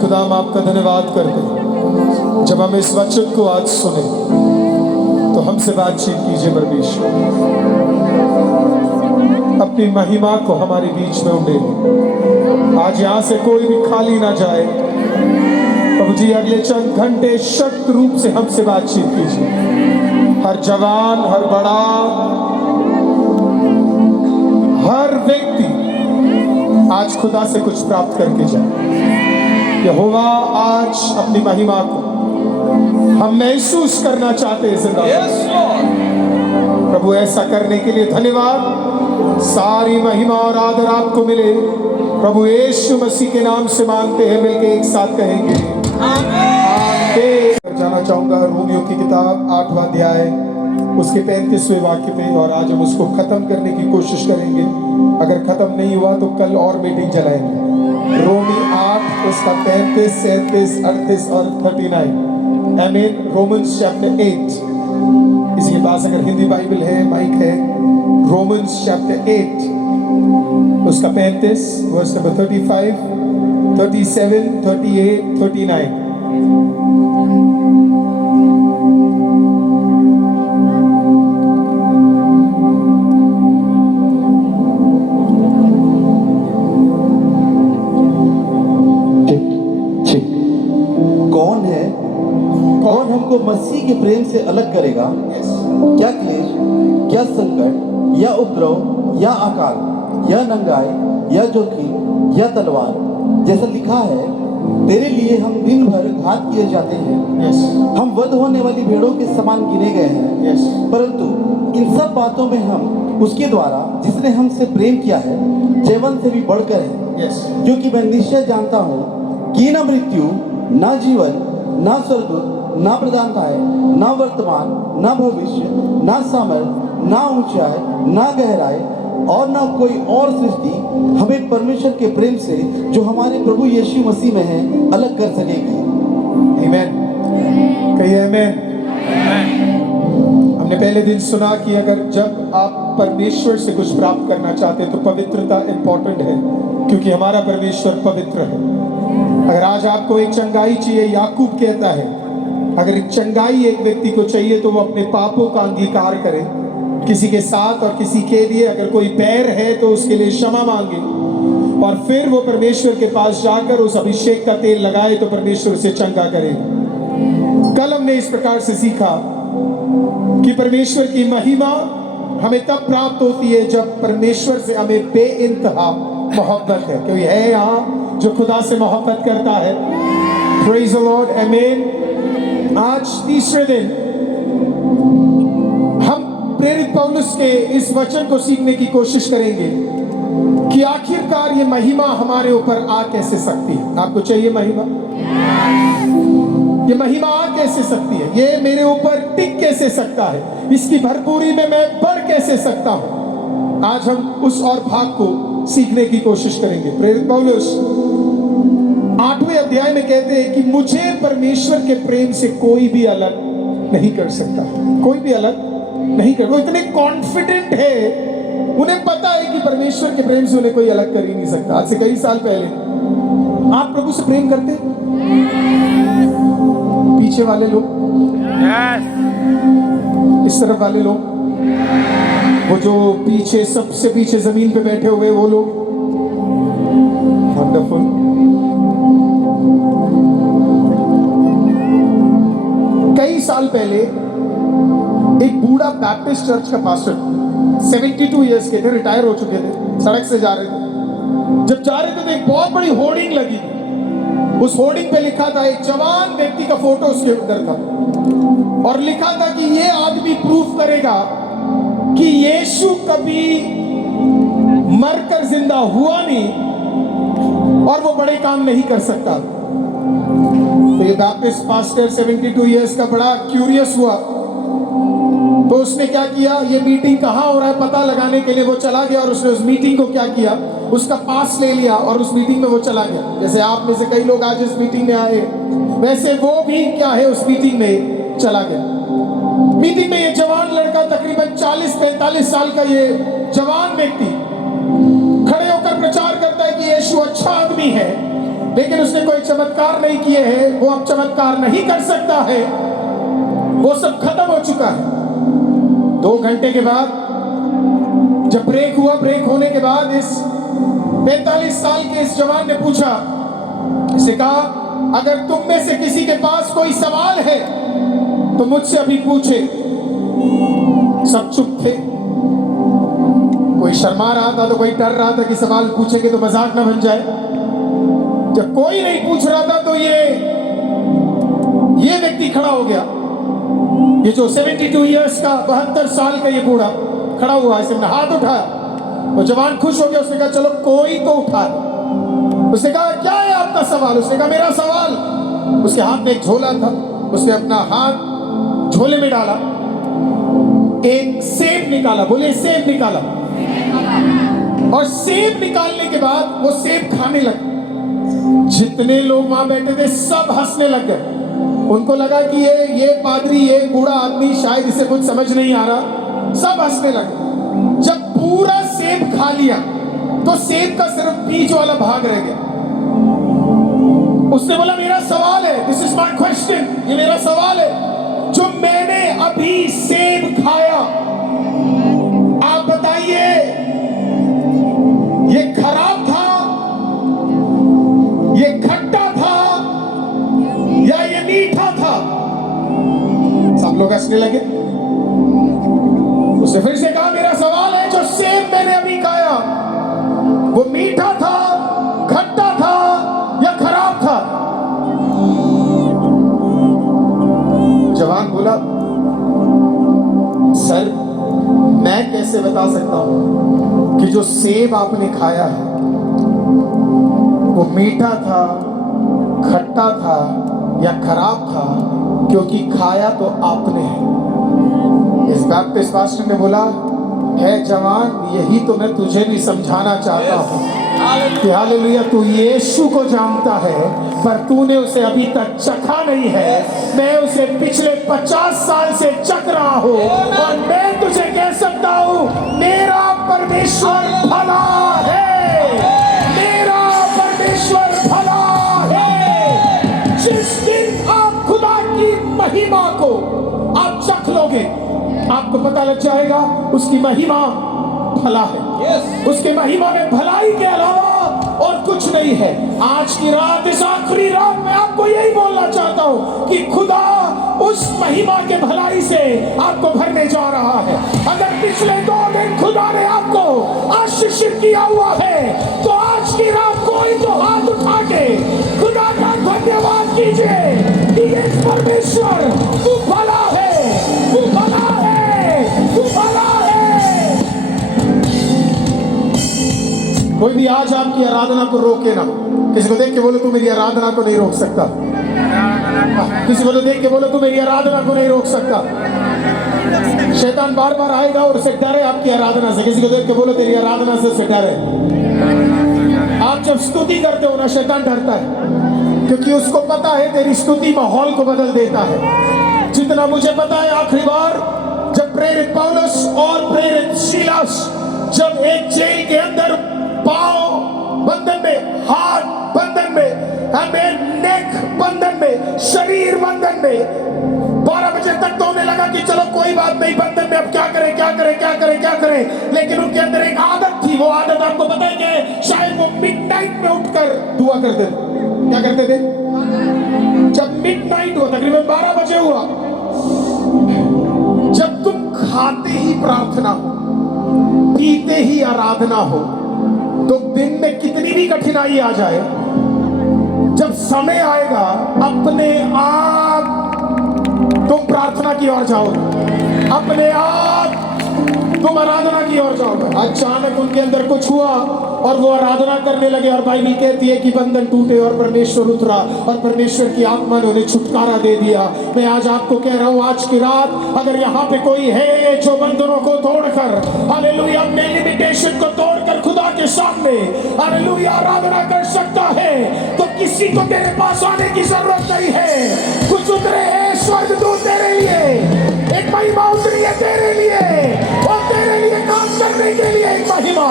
खुदा हम आपका धन्यवाद करते हैं। जब हम इस वचन को आज सुने तो हमसे बातचीत कीजिए परमेश्वर, अपनी महिमा को हमारे बीच में उंडेल। आज यहाँ से कोई भी खाली ना जाए प्रभु जी। अगले चंद घंटे शक्त रूप से हमसे बातचीत कीजिए। हर जवान, हर बड़ा, हर व्यक्ति आज खुदा से कुछ प्राप्त करके जाए। यहोवा आज अपनी महिमा को हम महसूस करना चाहते हैं जिंदा। प्रभु ऐसा करने के लिए धन्यवाद। सारी महिमा और आदर आपको मिले। प्रभु यीशु मसीह के नाम से मांगते हैं, मिलके एक साथ कहेंगे आमीन। जाना चाहूंगा रोमियो की किताब 8वां अध्याय उसके 35वें वाक्य पे, और आज हम उसको खत्म करने की कोशिश करेंगे। अगर खत्म नहीं हुआ तो कल और मीटिंग चलाएंगे। रोमी 8 उसका 35, 37, 38 और 39। आमीन। रोमन्स चैप्टर 8, इसी के पास अगर हिंदी बाइबल है, माइक है, रोमन्स चैप्टर 8 उसका 35 वर्स नंबर 35, 37, 38, 39। हमको मसीह के प्रेम से अलग करेगा? क्या क्लेश, क्या संकट, या उपद्रव, या अकाल, या नंगाई, या जोखिम, या तलवार, जैसा लिखा है, तेरे लिए हम दिन भर घात किए जाते हैं। हम वध होने वाली भेड़ों के समान गिने गए हैं। परंतु इन सब बातों में हम उसके द्वारा जिसने हमसे प्रेम किया है जीवन से भी बढ़कर है। क्योंकि मैं निश्चय जानता हूँ कि न मृत्यु, न जीवन, न स्वर्गदूत, ना प्रधानताएं, ना वर्तमान, ना भविष्य, ना सामर्थ, ना ऊंचाई, ना गहराई और ना कोई और सृष्टि हमें परमेश्वर के प्रेम से जो हमारे प्रभु यीशु मसीह में है अलग कर सकेगी। आमीन। कहिए आमीन। हमने पहले दिन सुना कि अगर जब आप परमेश्वर से कुछ प्राप्त करना चाहते हैं तो पवित्रता इंपॉर्टेंट है, क्योंकि हमारा परमेश्वर पवित्र है। अगर आज आपको एक चंगाई चाहिए, याकूब कहता है अगर एक चंगाई एक व्यक्ति को चाहिए तो वो अपने पापों का अंगीकार करे किसी के साथ, और किसी के लिए अगर कोई बैर है तो उसके लिए क्षमा मांगे, और फिर वो परमेश्वर के पास जाकर उस अभिषेक का तेल लगाए तो परमेश्वर उसे चंगा करेगा। कल हमने इस प्रकार से सीखा कि परमेश्वर की महिमा हमें तब प्राप्त होती है जब परमेश्वर से हमें बेइंतहा मोहब्बत है। कोई है यहाँ जो खुदा से मोहब्बत करता है? Praise the Lord. आमीन। आज तीसरे दिन हम प्रेरित पौलुस के इस वचन को सीखने की कोशिश करेंगे कि आखिरकार ये महिमा हमारे ऊपर आ कैसे सकती है। आपको चाहिए महिमा? ये महिमा आ कैसे सकती है? ये मेरे ऊपर टिक कैसे सकता है? इसकी भरपूरी में मैं बढ़ कैसे सकता हूं? आज हम उस और भाग को सीखने की कोशिश करेंगे। प्रेरित पौलुस 8वें अध्याय में कहते हैं कि मुझे परमेश्वर के प्रेम से कोई भी अलग नहीं कर सकता। कोई भी अलग नहीं कर। वो इतने कॉन्फिडेंट है, उन्हें पता है कि परमेश्वर के प्रेम से उन्हें कोई अलग कर ही नहीं सकता। आज से कई साल पहले आप प्रभु से प्रेम करते? पीछे वाले लोग, इस तरफ वाले लोग, वो जो पीछे सबसे पीछे जमीन पे बैठे हुए वो लोग, वंडरफुल। कई साल पहले एक बूढ़ा बैप्टिस्ट चर्च का पास्टर 72 इयर्स के थे, रिटायर हो चुके थे, सड़क से जा रहे थे। जब जा रहे थे तो एक बहुत बड़ी होर्डिंग लगी। उस होर्डिंग पे लिखा था, एक जवान व्यक्ति का फोटो उसके अंदर था, और लिखा था कि ये आदमी प्रूफ करेगा कि यीशु कभी मरकर जिंदा हुआ नहीं और वो बड़े काम नहीं कर सकता। तो ये बैप्टिस्ट पास्टर 72 इयर्स का बड़ा क्यूरियस हुआ, तो उसने क्या किया, ये मीटिंग कहाँ हो रहा है पता लगाने के लिए वो चला गया, और उसने उस मीटिंग को क्या किया, उसका पास ले लिया और उस मीटिंग में वो चला गया। जैसे आप में से कई लोग आज इस मीटिंग में आए, वैसे वो भी क्या है, उस मीटिंग में चला गया। मीटिंग में ये जवान लड़का, तकरीबन 40-45 साल का ये जवान व्यक्ति खड़े होकर प्रचार करता है कि यीशु अच्छा आदमी है, लेकिन उसने कोई चमत्कार नहीं किए हैं, वो अब चमत्कार नहीं कर सकता है, वो सब खत्म हो चुका है। 2 घंटे के बाद जब ब्रेक हुआ, ब्रेक होने के बाद इस 45 साल के इस जवान ने पूछा, इसे कहा, अगर तुम में से किसी के पास कोई सवाल है तो मुझसे अभी पूछे। सब चुप थे, कोई शर्मा रहा था तो कोई डर रहा था कि सवाल पूछेंगे तो मजाक ना बन जाए। जब कोई नहीं पूछ रहा था तो ये व्यक्ति खड़ा हो गया, ये जो 72 इयर्स का 72 साल का ये बूढ़ा खड़ा हुआ, इसने हाथ उठाया। वो जवान खुश हो गया, उसने कहा चलो कोई तो उठा। उसने कहा क्या है आपका सवाल? उसने कहा मेरा सवाल, उसके हाथ में एक झोला था, उसने अपना हाथ झोले में डाला, एक सेब निकाला, बोले सेब निकाला, और सेब निकालने के बाद वो सेब खाने लगा। जितने लोग वहां बैठे थे सब हंसने लग गए। उनको लगा कि ये पादरी, ये बूढ़ा आदमी, शायद इसे कुछ समझ नहीं आ रहा। सब हंसने लगे। जब पूरा सेब खा लिया तो सेब का सिर्फ बीच वाला भाग रह गया। उसने बोला मेरा सवाल है, दिस इज माय क्वेश्चन, ये मेरा सवाल है, जो मैंने अभी सेब खाया, आप बताइए ये खराब था, ये खट्टा था या ये मीठा था? सब लोग हंसने लगे। उसने फिर से कहा मेरा सवाल है, जो सेब मैंने अभी खाया वो मीठा था, खट्टा था या खराब था? जवान बोला सर मैं कैसे बता सकता हूं कि जो सेब आपने खाया है वो मीठा था, खट्टा था या खराब था, क्योंकि खाया तो आपने है। इस बैप्टिस्ट पास्टर ने बोला है जवान, यही तो मैं तुझे भी समझाना चाहता हूँ कि हालेलुया, तू यीशु को जानता है पर तूने उसे अभी तक चखा नहीं है। मैं उसे पिछले 50 साल से चख रहा हूँ और मैं तुझे कह सकता हूँ मेरा परमेश्वर भला है, मेरा परमेश्वर भला है। जिस दिन आप खुदा की महिमा को आप चख लोगे, आपको पता लग जाएगा उसकी महिमा भला है। उसके महिमा में भलाई के अलावा और कुछ नहीं है। आज की रात, इस आखिरी रात में आपको यही बोलना चाहता हूं कि खुदा उस महिमा के भलाई से आपको भरने जा रहा है। अगर पिछले 2 दिन खुदा ने आपको आशीषित किया हुआ है तो आज की रात कोई तो हाथ उठा के खुदा का धन्यवाद कीजिए कि ये परमेश्वर तू भला है, तू भला है, तू भला है। कोई भी आज आपकी आराधना को रोके ना। किसी को देख के बोलो तू मेरी आराधना को नहीं रोक सकता। किसी को देख के बोलो तू मेरी आराधना को नहीं रोक सकता। शैतान बार बार आएगा और उसे डर है आपकी आराधना से। किसी को देख के बोलो तेरी आराधना से उसे डर है। आप जब स्तुति करते हो ना, शैतान डरता है क्योंकि उसको पता है तेरी स्तुति माहौल को बदल देता है। जितना मुझे पता है, आखिरी बार जब प्रेरित पौलुस और प्रेरित सीलास जब एक जेल के अंदर पांव बंधन में, हाथ बंधन में, हमें नेक बंधन में, शरीर बंधन में, 12 बजे तक तो उन्हें लगा कि चलो कोई बात नहीं, बंधन में अब क्या करें क्या करें क्या करें क्या करें। लेकिन उनके अंदर एक आदत थी। वो आदत आपको पता है कि शायद वो मिडनाइट में उठकर दुआ करते थे। क्या करते थे? जब मिडनाइट हुआ, तकरीबन 12 बजे हुआ, जब तुम खाते ही प्रार्थना हो, पीते ही आराधना हो, तो दिन में कितनी भी कठिनाई आ जाए, जब समय आएगा अपने आप तुम प्रार्थना की ओर जाओगे, अपने आप तुम आराधना की ओर जाओगे। अचानक उनके अंदर कुछ हुआ और वो आराधना करने लगे और बाइबल कहती है कि बंधन टूटे और परमेश्वर उतरा और परमेश्वर की आत्मा ने उन्हें छुटकारा दे दिया। मैं आज आपको कह रहा हूँ, आज की रात अगर यहाँ पे कोई है जो बंधनों को तोड़कर, हालेलुया, अपने लिमिटेशन को तोड़कर खुदा के सामने हालेलुया आराधना कर सकता है, तो किसी को तेरे पास आने की जरूरत नहीं है। कुछ उतरे हैं स्वर्गदूत तेरे लिए, एक महिमा उतरी है तेरे लिए और तेरे लिए काम करने के लिए एक महिमा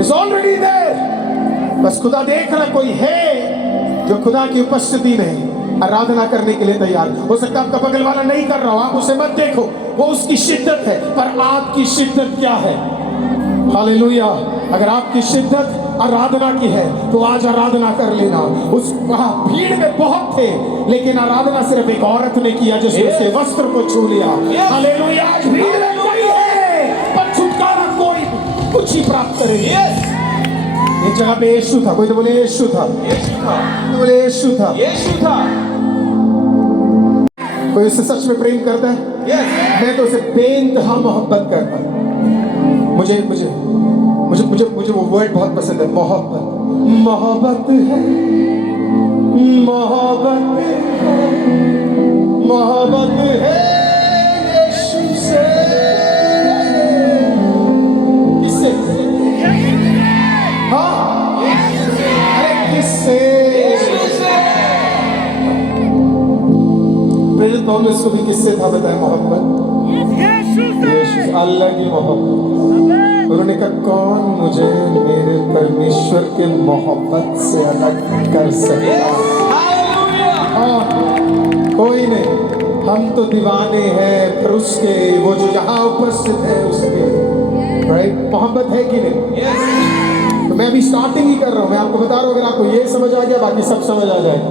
is already there। बस खुदा देख रहा कोई है जो खुदा की उपस्थिति में आराधना करने के लिए तैयार। हो सकता है आपका बगल वाला नहीं कर रहा हो, आप उसे मत देखो, वो उसकी शिद्दत है, पर आपकी शिद्दत क्या है? हालेलुया। अगर आपकी शिद्दत आराधना की है तो आज आराधना कर लेना। उस भीड़ में बहुत थे, लेकिन आराधना सिर्फ एक औरत ने किया जिसने उसके वस्त्र को छू लिया। हालेलुया। आज भीड़ में कोई है, पर छुटकारा कोई कुछ ही प्राप्त करेगा। एक जगह पे यीशु था, कोई तो बोले यीशु था, तो बोले यीशु था, कोई उससे सच में प्रेम करता है? मैं तो उसे बेइंतहा मोहब्बत करता हूं। मुझे मुझे मुझे मुझे मुझे वो वर्ड बहुत पसंद है, मोहब्बत। मोहब्बत है, मोहब्बत है, मोहब्बत है यीशु से। किससे? हाँ, अरे किससे? प्रेरित पौलुस को भी किससे था बताया? मोहब्बत यीशु, अल्लाह की मोहब्बत। उन्होंने कहा कौन मुझे मेरे परमेश्वर के मोहब्बत से अलग कर सकता? हाँ, कोई नहीं। हम तो दीवाने हैं फिर उसके, वो जो यहाँ उपस्थित है उसके। राइट? मोहब्बत है कि नहीं? तो मैं अभी स्टार्टिंग ही कर रहा हूँ, मैं आपको बता रहा हूँ। अगर आपको ये समझ आ गया, बाकी सब समझ आ जाएगा।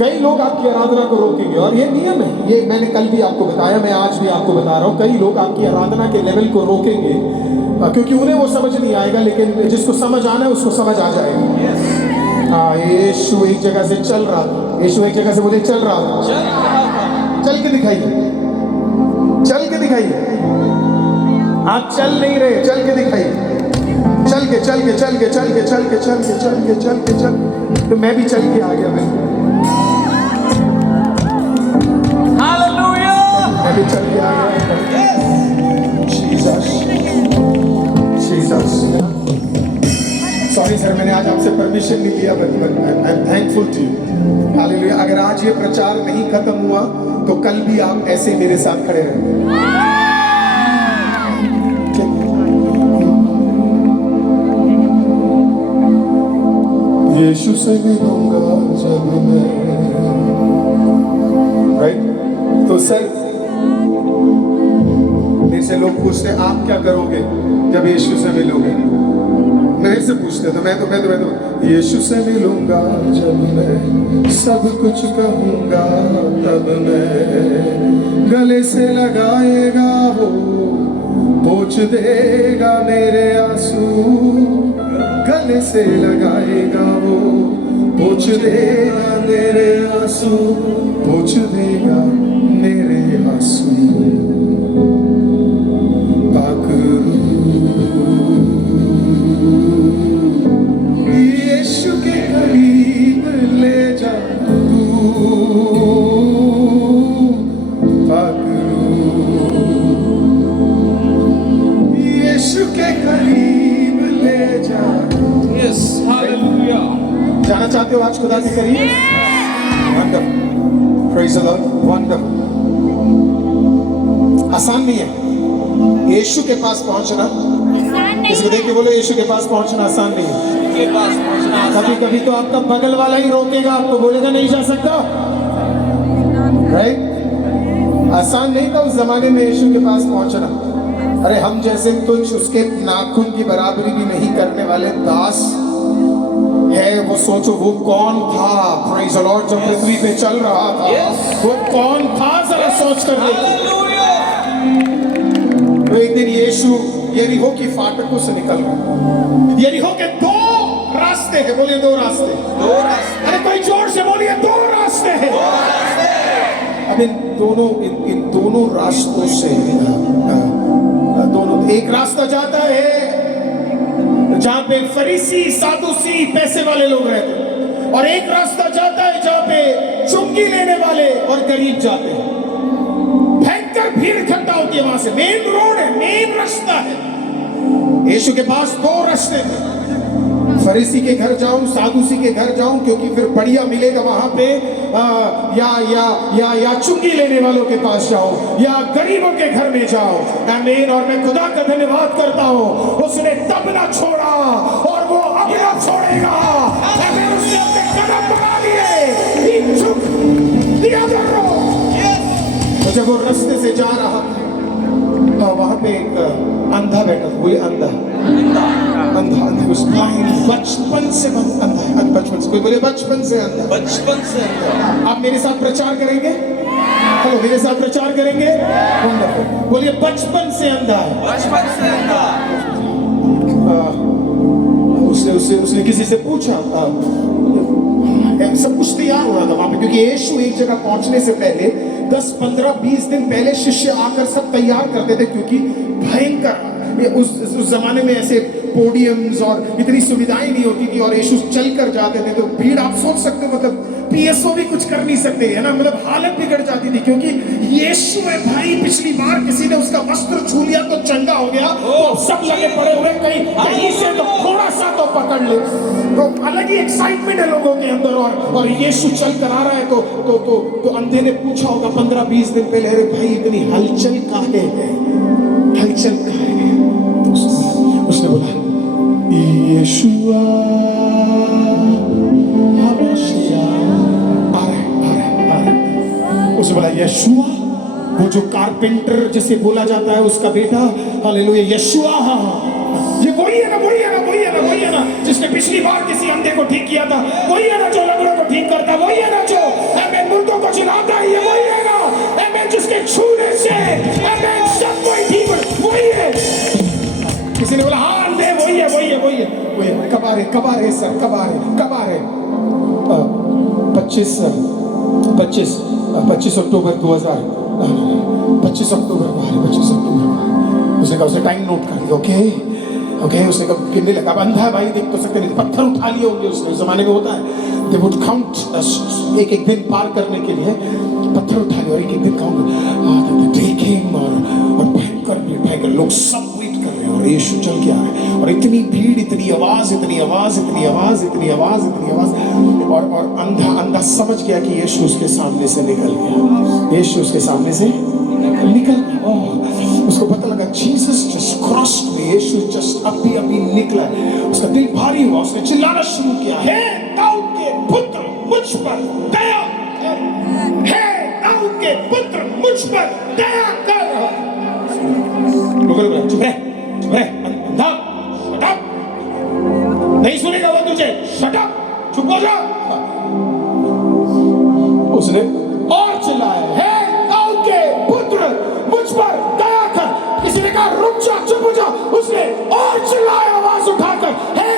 कई लोग आपकी आराधना को रोकेंगे, और ये नियम है, ये मैंने कल भी आपको बताया, मैं आज भी आपको बता रहा हूँ। कई लोग आपकी आराधना के लेवल को रोकेंगे क्योंकि उन्हें वो समझ नहीं आएगा, लेकिन जिसको समझ आना है उसको समझ आ जाएगा। हाँ, यीशु एक जगह से चल रहा था, यीशु एक जगह से मुझे चल रहा था। चल के दिखाइए, चल के दिखाइए। आप चल नहीं रहे, चल के दिखाइए। चल के चल के चल के चल के चल के चल के चल के चल के चल, तो मैं भी चल के आ गया। मैं भी चल के आ गया। सॉरी सर, मैंने आज आपसे परमिशन नहीं लिया, but I am thankful to you. Hallelujah. अगर आज ये प्रचार नहीं खत्म हुआ तो कल भी आप ऐसे मेरे साथ खड़े रहेंगे। यीशु से मिलूंगा जब मैं, राइट? तो सर, मेरे से लोग पूछते हैं आप क्या करोगे जब यीशु से मिलोगे? मेरे से पूछते तो मैं तो यीशु से मिलूंगा जब मैं, सब कुछ कहूंगा तब मैं, गले से लगाएगा वो, पोंछ देगा मेरे आंसू, गले से लगाएगा वो, पोंछ देगा मेरे आंसू, पोंछ देगा मेरे आंसू। यीशु के करीब ले जा तू, यीशु के करीब ले जा। Yes, hallelujah. जाना चाहते हो आज खुदा के करीब? Wonderful, praise the Lord, wonderful. आसान नहीं है यीशु के पास पहुंचना। इसको देख के बोलो, यीशु के पास पहुंचना आसान नहीं है। के पास पहुंचना कभी कभी तो आपका बगल वाला ही रोकेगा, आपको बोलेगा नहीं जा सकता। राइट? आसान नहीं था उस जमाने में यीशु के पास पहुंचना। अरे हम जैसे तुझ उसके नाखून की बराबरी भी नहीं करने वाले दास है। वो सोचो वो कौन था, प्रेज़ द लॉर्ड, जब पृथ्वी पे चल रहा था। वो कौन था, जरा सोच कर देखो। तो एक दिन यीशु यरीहो की फाटकों से निकल रहा। यरीहो के दो रास्ते हैं, बोलिए दो रास्ते। अरे कोई जोर से बोलिए, दो रास्ते हैं। अब इन दोनों रास्तों से दोनों, एक रास्ता जाता है जहां पे फरीसी, सादुसी, पैसे वाले लोग रहते, और एक रास्ता जाता है जहां पे चुंगी लेने वाले और गरीब जाते हैं। भयंकर भीड़ इकट्ठा होती है वहां से। मेन रोड है, मेन रास्ता है। यीशु के पास दो रास्ते थे। फरीसी के घर जाऊं, सादूसी के घर जाऊं, क्योंकि फिर बढ़िया मिलेगा वहां पे, या चुंगी लेने वालों के पास जाऊं, या गरीबों के घर में जाऊं। आमीन। और मैं खुदा का धन्यवाद करता हूं, उसने तब ना छोड़ा और वो अब ना छोड़ेगा। आमीन। उसने अपने कदम बढ़ा लिए। He took the other road। तो जब वो रास्ते से जा रहा था, वहां पे एक अंधा बैठा था। कोई अंधा अंधा उस बचपन से अंधा है। बचपन से, कोई बोले बचपन से अंधा। बचपन से आप मेरे साथ प्रचार करेंगे? हेलो, मेरे साथ प्रचार करेंगे? वंडरफुल। बोलिए बचपन से अंधा है। बचपन से अंधा। उसने किसी से पूछा, सब कुछ तैयार हो रहा था वहां पे, क्योंकि यीशु एक जगह पहुंचने से पहले 10, 15, 20 दिन पहले शिष्य आकर सब तैयार करते थे, क्योंकि भयंकर उस जमाने में ऐसे पोडियम्स और इतनी सुविधाएं नहीं होती थी, और यीशु चल कर जाते थे तो भीड़, आप सोच सकते हो, मतलब पीएसओ भी कुछ कर नहीं सकते, है ना, मतलब हालत बिगड़ जाती थी, क्योंकि यीशु है भाई। पिछली बार किसी ने उसका वस्त्र छू लिया तो चंगा हो गया, तो सब लगे पड़े हुए, कहीं से तो थोड़ा सा तो पकड़ ले। तो अलग ही एक्साइटमेंट है लोगों के अंदर, और यीशु चल कर आ रहा है, तो अंधे ने पूछा होगा 15-20 दिन पहले, अरे भाई इतनी हलचल काहे है, हलचल काहे है? तो उसने बोला यीशुआ उसे बोला यशुआ, वो जो कारपेंटर जिसे बोला जाता है उसका बेटा। हालेलुया। यशुआ, ये वही है ना, वही है ना, वही है ना, वही है ना जिसने पिछली बार किसी अंधे को ठीक किया था, वही है ना जो लंगड़ों को ठीक करता, वही है ना जो आमीन मुर्दों को जिलाता है, ये वही है ना आमीन जिसके छूने से आमीन सब कोई ठीक, वही है। किसी ने बोला हाँ अंधे, वही है, वही है, वही है, वही है। कब आ रहे सर, कब आ रहे? 25 अक्टूबर 2000, 25 अक्टूबर को आ रहे, 25 अक्टूबर। उसने कहा, उसने टाइम नोट कर लिया। ओके, उसने कहा कितने लगा? अब अंधा है भाई, देख तो सकते नहीं, पत्थर उठा लिए होंगे उसने, उस जमाने में होता है, दे वुड काउंट एक दिन पार करने के लिए पत्थर उठा लिए, और एक दिन काउंट देखें, और भयंकर लोग सब वेट कर रहे हैं, और यीशु चल के आ रहे हैं, और इतनी भीड़, इतनी आवाज, और अंधा समझ गया कि यीशु उसके सामने से निकल गया, यीशु उसके सामने से निकल गया। उसको पता लगा जीसस जस्ट क्रॉस्ड मी, यीशु जस्ट अभी निकला। उसका दिल भारी हुआ, उसने चिल्लाना शुरू किया, हे दाऊद के पुत्र मुझ पर दया कर, हे दाऊद के पुत्र मुझ पर दया कर। चुप रहे अंधा, शट अप, नहीं सुनेगा वो तुझे, शट अप, चुप हो जा। उसने और चिल्लाया, हे दाऊद के पुत्र मुझ पर दया कर। किसी ने कहा रुक जा, चुप हो जा। उसने और चिल्लाया आवाज उठाकर, हे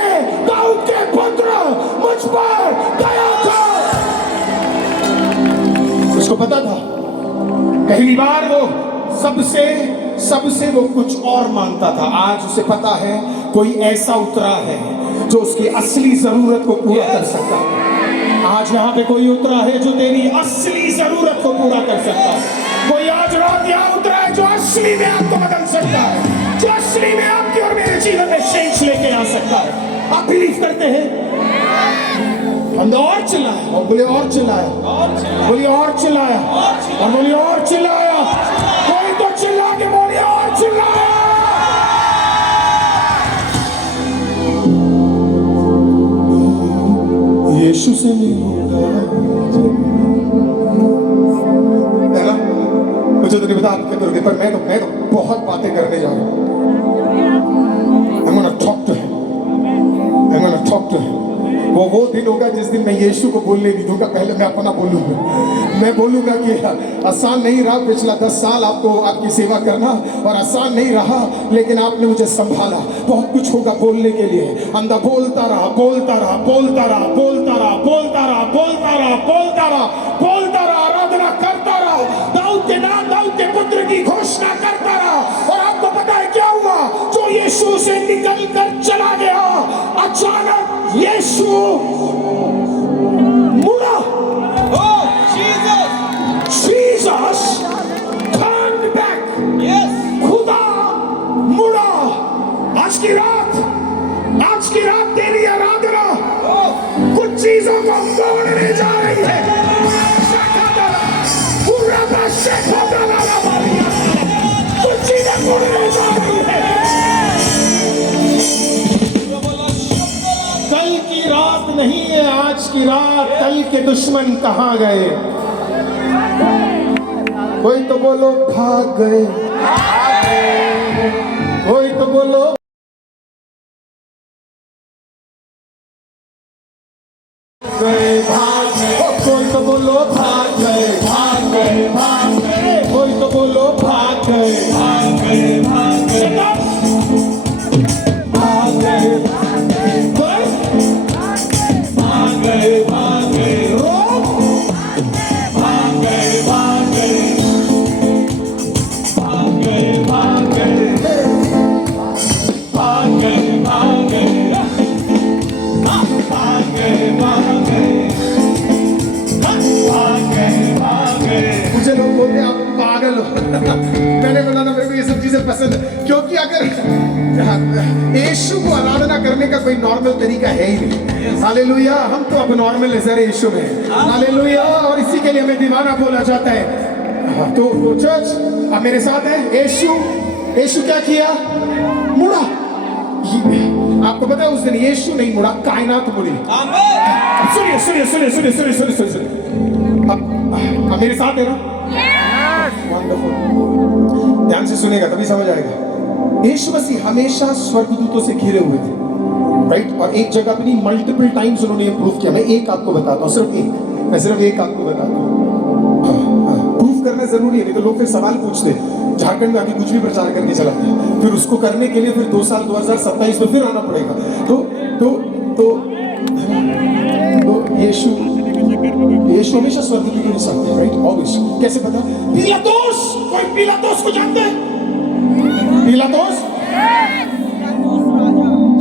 दाऊद के पुत्र मुझ पर दया कर। उसको पता था पहली बार वो सबसे वो कुछ और मांगता था, आज उसे पता है कोई ऐसा उतरा है जो उसकी असली जरूरत को पूरा कर सकता है। आज यहाँ पे कोई उतरा है जो तेरी असली जरूरत को पूरा कर सकता है। कोई आज रात यहाँ उतरा है जो असली में आपको बदल सकता है, जो असली में आपके और मेरे जीवन में चेंज लेके आ सकता है। आप बिलीव करते हैं? हमने और चिल्लाया, और बोले और चिल्लाया, बोलिए और चिल्लाया, और बोलिए और चिल्लाया, कोई तो चिल्ला के बोलिए और चिल्लाया। यीशु से मिलूंगा, है ना? मुझे तो नहीं पता आप क्या करोगे, पर मैं तो बहुत बातें करने जा रहा हूँ। I'm gonna talk to him. I'm gonna talk to him. वो दिन होगा जिस दिन मैं यीशु को बोलने नहीं दूंगा, पहले मैं अपना बोलूंगा। मैं बोलूंगा कि आसान नहीं रहा पिछला 10 साल आपको आपकी सेवा करना, और आसान नहीं रहा, लेकिन आपने मुझे संभाला। बहुत कुछ होगा बोलने के लिए। अंधा बोलता रहा, आराधना करता रहा, दाऊद के नाम, दाऊद के पुत्र की घोषणा करता रहा। और आपको पता है क्या हुआ? जो यीशु से निकल कर चला गया, अचानक यीशु मुड़ा। Jesus turned back. खुदा मुड़ा। आज की रात तेरी रात को मोड़ने जा रही है। पूरा बादशाह को डाला मारिया, कुछ चीजें मोड़ने जा रही है। कल की रात नहीं है आज की रात, कल के दुश्मन कहाँ गए? कोई तो बोलो भाग गए, कोई तो बोलो गए, भाग गए, कोई तो बोलो भाग गए, भाग गए, भाग गए, कोई तो बोलो भाग गए, भाग गए, भाग गए, भाग गए, भाग गए, भाग गए, भाग गए, भाग गए, भाग गए, भाग गए, भाग गए, भाग गए, भाग गए, भाग गए। मुझे लोग बोलते हैं आप पागल हो। मैंने बोला ना मेरे को ये सब चीजें पसंद है, क्योंकि अगर यीशु को आराधना करने का कोई नॉर्मल तरीका है ही नहीं। हालेलुया, हम तो अब नॉर्मल नजर है यीशु में। हालेलुया, और इसी के लिए हमें दीवाना बोला जाता है। तो चर्च अब मेरे साथ है। यीशु क्या किया? मुड़ा। आपको पता है उस दिन यीशु नहीं मुड़ा, कायनात मुड़ी। सुनिए सुनिए सुनिए सुनिए सुनिए सुनिए सुनिए, अब मेरे साथ है ना? वंडरफुल, ध्यान से सुनेगा तभी समझ आएगा। यीशु मसीह हमेशा स्वर्गदूतों से घिरे हुए थे, राइट? और एक जगह पे नहीं, मल्टीपल टाइम्स उन्होंने प्रूफ किया। मैं एक आपको बताता हूँ, मैं सिर्फ एक आपको बताता हूँ। प्रूफ करना जरूरी है, नहीं तो लोग फिर सवाल पूछते। झारखंड में आके कुछ भी प्रचार करके चला गया, फिर उसको करने के लिए फिर 2 साल 2027 में फिर आना पड़ेगा। तो यीशु हमेशा स्वर्गदूतों के साथ है, राइट? ऑब्वियस। कैसे पता? पिलातुस, कोई पिलातुस को जानते हैं? पिलातुस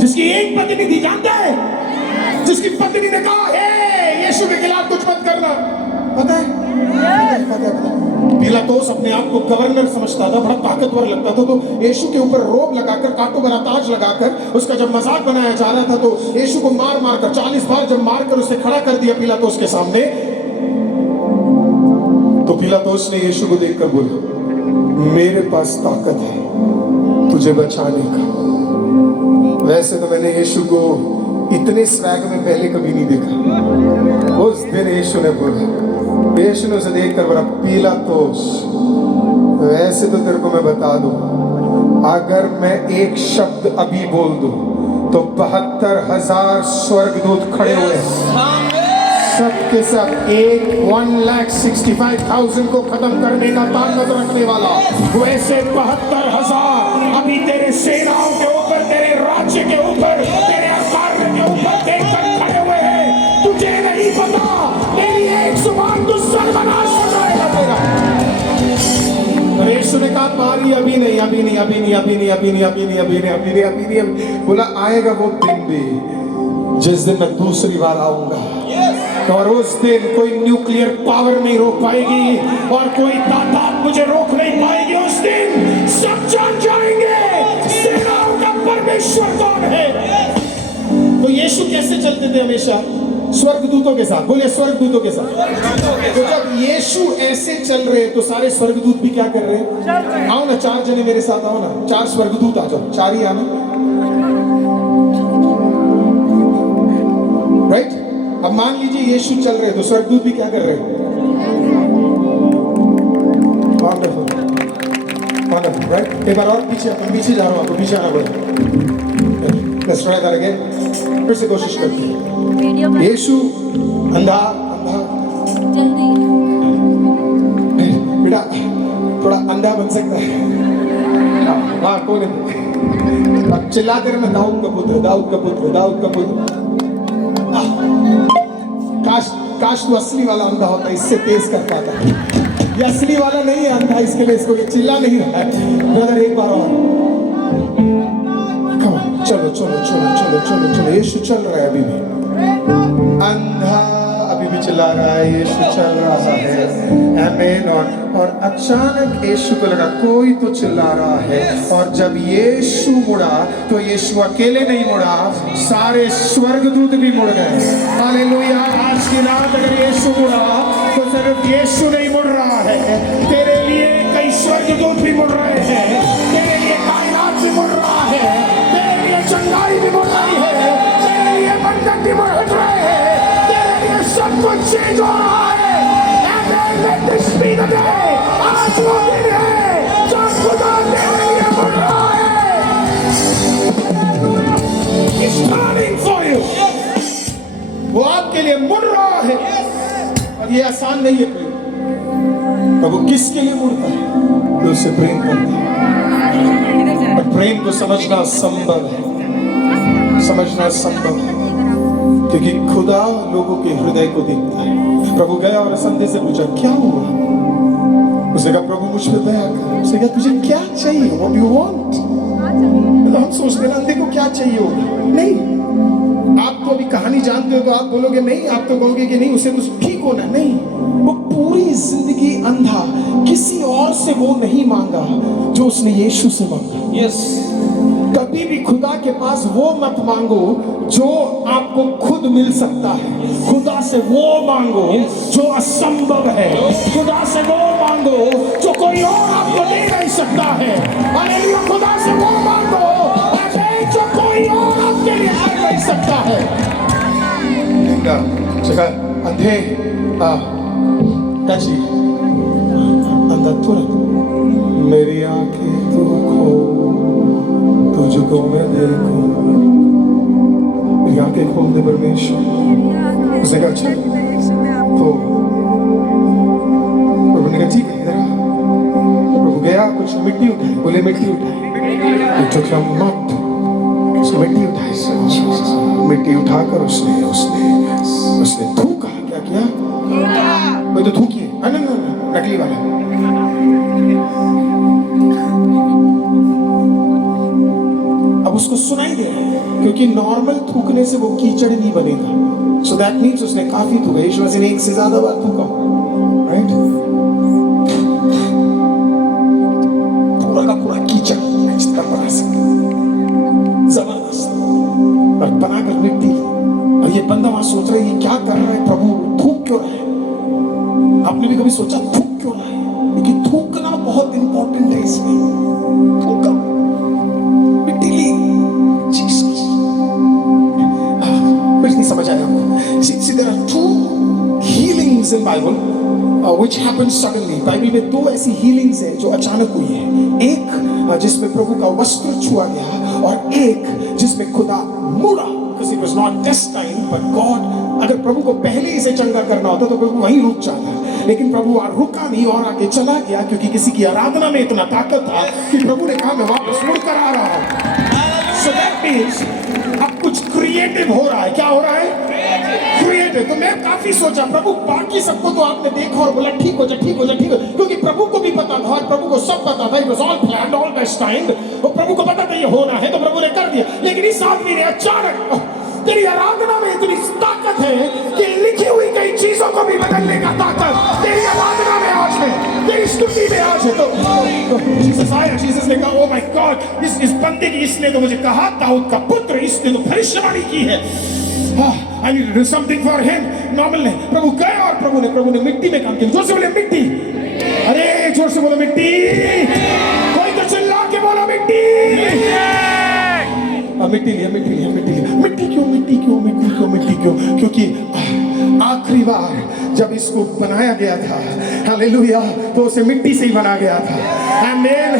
जिसकी एक प्रतिनिधि जानता है, जिसकी पत्नी ने कहा है यीशु के खिलाफ कुछ मत करना, पता है? पिलातुस अपने आप को गवर्नर समझता था, बड़ा ताकतवर लगता था, तो यीशु के ऊपर रोब लगाकर, कांटों भरा ताज लगाकर उसका जब मजाक बनाया जा रहा था, तो यीशु को मार मार कर 40 बार जब मार कर उसे खड़ा कर दिया पिलातुस के सामने, तो पिलातुस ने यीशु को देखकर बोला, मेरे पास ताकत है तुझे बचाने का। वैसे तो मैंने यीशु को इतने स्वैग में पहले कभी नहीं देखा। उस दिन यीशु ने बोला, यीशु ने उसे देखकर बोला, पिलातुस वैसे तो तेरे को मैं बता दूं, अगर मैं एक शब्द अभी बोल दूं तो 72,000 स्वर्गदूत खड़े हुए हैं, सबके सब 1,65,000 को खत्म करने का ताकत रखने वाला। वैसे 72,000 अभी तेरे सेनाओं के ऊपर, तेरे राज्य के ऊपर, तेरे कार्य के ऊपर देखकर खड़े हुए हैं। तुझे नहीं पता मेरी एक जुबान तू सर्वनाश हो जाएगा तेरा। यीशु ने कहा पारी अभी नहीं, अभी नहीं, अभी नहीं, अभी नहीं, अभी नहीं, अभी नहीं, अभी नहीं, अभी नहीं, अभी नहीं। बोला आएगा वो दिन भी जिस दिन मैं दूसरी बार आऊंगा, और उस दिन कोई न्यूक्लियर पावर नहीं रोक पाएगी और कोई ताकत मुझे रोक नहीं पाएगी। उस दिन सब जान जाएंगे सेनाओं का परमेश्वर कौन है। तो यीशु कैसे चलते थे? हमेशा स्वर्गदूतों के साथ। बोलिए स्वर्गदूतों के साथ। तो जब यीशु ऐसे चल रहे तो सारे स्वर्गदूत भी क्या कर रहे हैं? आओ ना 4 जने मेरे साथ, आओ ना 4 स्वर्गदूत आ जाओ, 4 ही आना, राइट? अब मान लीजिए यीशु चल रहे तो स्वर्गदूत भी क्या कर रहे हैं? Wonderful, wonderful, right? एक बार और पीछे जा रहा हूं, आपको पीछे आना पड़ेगा। लेट्स ट्राई दैट अगेन, फिर से कोशिश करते हैं। यीशु अंधा जल्दी बेटा थोड़ा अंधा बन सकता है। हाँ कोई नहीं, अब चिल्ला कर मैं दाऊद का पुत्र, दाऊद का पुत्र, दाऊद का पुत्र। काश तू असली वाला अंधा होता, इससे तेज कर पाता। ये असली वाला नहीं है अंधा, इसके लिए इसको चिल्ला नहीं रहा है। ब्रदर एक बार और, चलो चलो चलो चलो चलो चलो, यीशु चल रहा है अभी भी, अंधा अभी भी चल चिल्ला रहा है, यीशु चल रहा है, आमीन। और अचानक यीशु को लगा कोई तो चिल्ला रहा है, और जब यीशु मुड़ा तो यीशु अकेले नहीं मुड़ा, सारे स्वर्गदूत भी मुड़ गए। हालेलुया। आज की रात अगर यीशु मुड़ा तो सिर्फ यीशु नहीं मुड़ रहा है, तेरे लिए कई स्वर्गदूत भी मुड़ रहे हैं, तेरे लिए कायनात भी मुड़ रहा है, तेरे लिए चंगाई भी मुड़ रही है, तेरे लिए बंधन भी मुड़ रहे हैं, तेरे लिए सब कुछ चेंज हो रहा है। Amen. Let this be the day. आज वो दिन है जब खुदा तेरे लिए मुड़ रहा है। He's coming for you. वो आपके लिए मुड़ रहा है, और ये आसान नहीं है प्रेम। प्रभु किसके लिए मुड़ता है? जो उससे प्रेम करता है, और प्रेम को समझना संभव है, समझना संभव है, क्योंकि खुदा लोगों के हृदय को देखता है। प्रभु गया और संदेश से पूछा क्या हुआ? उसने कहा प्रभु मुझ पे दया कर। उसने कहा तुझे क्या चाहिए? What do you want? तो हम सोचते हैं अंधे को क्या चाहिए होगा? नहीं, आप तो अभी कहानी जानते हो तो आप बोलोगे नहीं, आप तो कहोगे कि नहीं उसे कुछ ठीक होना। नहीं, वो पूरी जिंदगी अंधा, किसी और से वो नहीं मांगा जो उसने यीशु से मांगा। Yes. कभी भी खुदा के पास वो मत मांगो जो आपको खुद मिल सकता है। खुदा से वो मांगो जो असंभव है। खुदा से वो मांगो जो कोई और आपको दे नहीं सकता है। हालेलुया। खुदा से वो मांगो जो कोई और आपके लिए कर नहीं सकता है। जगह अंधे कैसी अंधा तुरंत मेरी आंखें तू खोल, तुझको मैं देखूं, मेरी आंखें खोल दे परमेश्वर। उसने कहा अच्छा, तो प्रभु ने कहा ठीक है इधर आ। प्रभु गया, कुछ मिट्टी उठाई, बोले मिट्टी उठाई, मत उसने मिट्टी उठाई, मिट्टी उठाकर उसने उसने उसने थूका। क्या किया? वही तो थूकी है, नकली वाला। अब उसको सुनाई दे रहा है, क्योंकि नॉर्मल थूकने से वो कीचड़ नहीं बनेगा। सो दैट मीन्स उसने काफी थूका। यीशु मसीह ने एक से ज्यादा बार थूका, राइट? पूरा का पूरा कीचड़ जितना बना सके, जबरदस्त, और बनाकर मिट्टी। और ये बंदा वहां सोच रहा है ये क्या कर रहा है प्रभु, थूक क्यों रहा है? आपने भी कभी सोचा थूक क्यों रहा है? क्योंकि थूकना बहुत इंपॉर्टेंट है इसमें। थूका, मिट्टी ली, जीसस। कुछ नहीं समझ आया आपको? See, there are two healings in Bible which happen suddenly. Bible में दो ऐसी healings है जो अचानक हुई है। एक जिसमें प्रभु का वस्त्र छुआ गया, और एक जिसमें खुदा मुड़ा। Because it was not this time, but God, अगर प्रभु को पहले इसे चंगा करना होता तो प्रभु वहीं रुक जाता, लेकिन प्रभु रुका नहीं और आगे चला गया, क्योंकि किसी की आराधना में इतना ताकत था कि प्रभु ने कहा मैं वापस मुड़कर आ रहा हूं। So that means अब कुछ क्रिएटिव हो रहा है। क्या हो रहा है? क्रिएटिव। तो मैं काफी सोचा प्रभु बाकी सबको तो आपने देखा और बोला ठीक हो जा, ठीक हो जा, ठीक हो, क्योंकि प्रभु को भी पता था और प्रभु को सब पता था। It was all planned, all destined। और प्रभु को पता था ये होना है, तो प्रभु ने कर दिया। लेकिन इस आदमी ने अचानक, तेरी आराधना में इतनी ताकत है कि लिखी हुई कई चीजों को भी बदलने का ताकत तेरी आराधना में आज है, तेरी स्तुति में आज है। तो जीसस आया, जीसस ने कहा ओ माय गॉड, इस बंदे की, इसने तो मुझे कहा दाऊद का पुत्र, इसने तो भविष्यवाणी की है। I need to do something for him। Normal नहीं, प्रभु गए और प्रभु ने मिट्टी में काम किया। जोर से बोले मिट्टी। अरे जोर से बोलो मिट्टी। कोई तो चिल्ला के बोलो मिट्टी। मिट्टी लिया, मिट्टी लिया, मिट्टी लिया। मिट्टी क्यों, मिट्टी क्यों, मिट्टी क्यों, मिट्टी क्यों? क्योंकि आखिरी बार जब इसको बनाया गया था, हालेलुया, तो उसे मिट्टी से ही बना गया था। आमीन।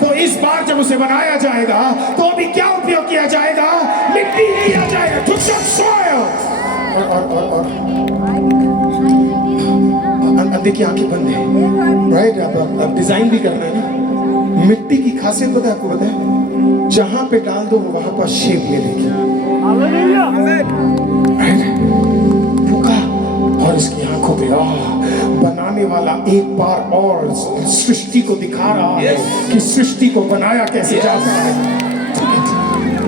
तो इस बार जब उसे बनाया जाएगा तो अभी क्या उपयोग किया जाएगा? मिट्टी किया जाएगा। To some soil। और देखिए आंखें बंद है, राइट? अब डिजाइन भी करना है ना। मिट्टी की खासियत पता है आपको? पता है जहां पे डाल दो वहां पर शेप ले लेगी। रुका और इसकी आंखों पे बनाने वाला एक बार और सृष्टि को दिखा रहा है कि सृष्टि को बनाया कैसे जाता है।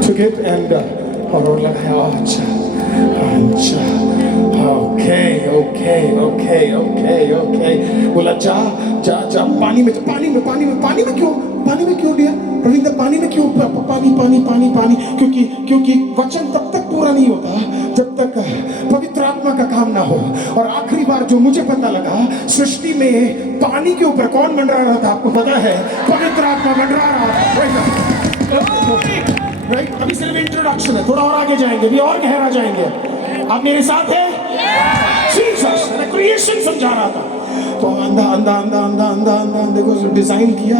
Took it and और लगाया। अच्छा, okay, okay okay okay okay. बोला जा जा जा, पानी में क्यों दिया रविंद्र? पानी में क्यों? पानी पानी पानी पानी, क्योंकि वचन तब तक पूरा नहीं होता जब तक पवित्र आत्मा का काम ना हो। और आखिरी बार जो मुझे पता लगा, सृष्टि में पानी के ऊपर कौन मंडरा रहा था आपको पता है? पवित्र आत्मा मंडरा रहा था। राइट, अभी सिर्फ इंट्रोडक्शन है, थोड़ा और आगे जाएंगे, अभी और गहरा जाएंगे। आप मेरे साथ हैं? जीसस क्रिएशन समझा रहा था। तो अंधा देखो डिजाइन किया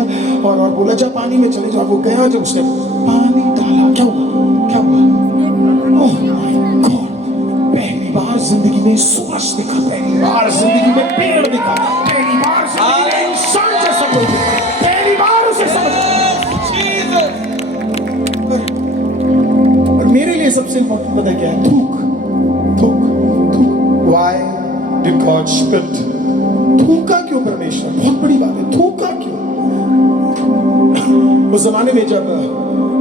और बोला जा पानी में चले जाओ। वो गया, जब उसने पानी डाला, क्या हुआ? ओह माय गॉड, पहली बार जिंदगी में सूरज दिखा, पहली बार जिंदगी में पेड़ दिखा, पहली बार जिंदगी में इंसान जैसा कोई दिखा, पहली बार उसे समझ। और मेरे लिए सबसे इम्पोर्टेंट पता क्या है? थूक। Why did God spit? थूका क्यों परमेश्वर? बहुत बड़ी बात है, थूका क्यों? उस जमाने में जब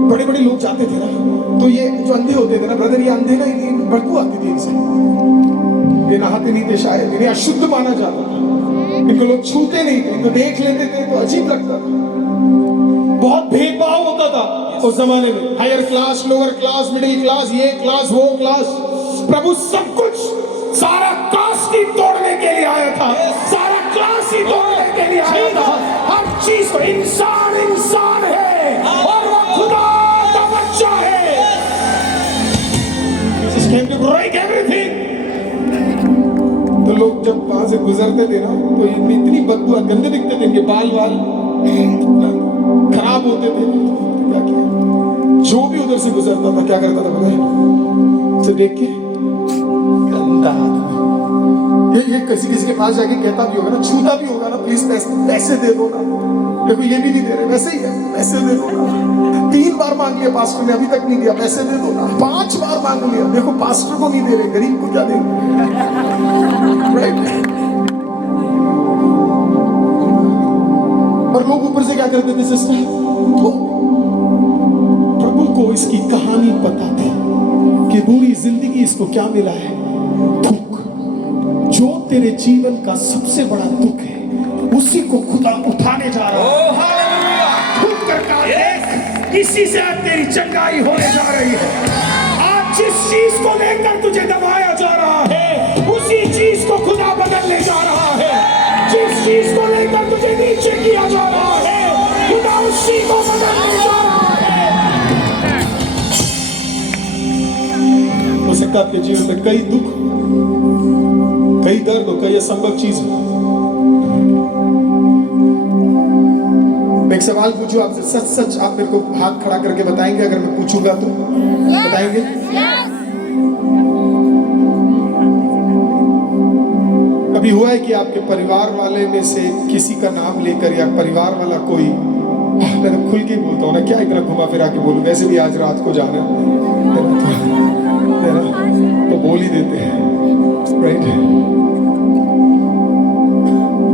बड़े बड़े लोग जाते थे ना, तो ये जो अंधे होते थे ना ब्रदर, ये अंधे ना, बदबू आती थी इनसे, ये नहाते नहीं थे, शायद इन्हें अशुद्ध माना जाता था, इनको लोग छूते नहीं थे, इनको देख लेते थे तो अजीब लगता था। बहुत भेदभाव होता था उस जमाने में, higher class, lower class, middle class, ये क्लास, वो क्लास। प्रभु सब कुछ, सारा कास्ट ही तोड़ने के लिए आया था, सारा क्लास ही तोड़ने के लिए आया था। हर चीज को, इंसान है और वो खुदा का बच्चा है। Jesus came to break everything। तो लोग जब वहां से गुजरते थे ना, तो इतनी बदबू, गंदे दिखते थे, इनके बाल खराब होते थे। जो भी उधर से गुजरता था क्या करता था पता है? तो देख के गंदा आदमी, ये किसी के पास जाके कहता भी होगा ना, छूता भी होगा ना, प्लीज पैसे दे दो ना। देखो ये भी नहीं दे रहे, वैसे ही है, पैसे दे दो ना। 3 बार मांग लिया पास्टर ने, अभी तक नहीं दिया, पैसे दे दो ना। 5 बार मांग लिया, देखो पास्टर को नहीं दे रहे, गरीब को क्या देंगे? राइट। और लोग ऊपर से क्या करते थे सिस्टर? तो प्रभु को इसकी कहानी पता थी कि पूरी जिंदगी इसको क्या मिला है? दुख। जो तेरे जीवन का सबसे बड़ा दुख है, उसी को खुदा उठाने जा रहा है। दुख कर देख, इसी से आज तेरी चंगाई होने जा रही है। आज जिस चीज को लेकर तुझे दबाया जा रहा है, उसी चीज को खुदा बदलने जा रहा है। जिस चीज को लेकर तुझे नीचे किया जा रहा है, खुदा उसी को बदलने जा रहा है। हो सकता है आपके जीवन में कई दुख, कई दर्द हो, कई असंभव चीज हो। मैं एक सवाल पूछूं आपसे, सच सच आप मेरे को हाथ खड़ा करके बताएंगे? अगर मैं पूछूंगा तो बताएंगे? कभी हुआ है कि आपके परिवार वाले में से किसी का नाम लेकर, या परिवार वाला कोई, मैं तो खुल के बोलता हूँ ना, क्या इतना घुमा फिरा के बोलूं, वैसे भी आज रात को जाना तो बोल ही देते हैं, राइट?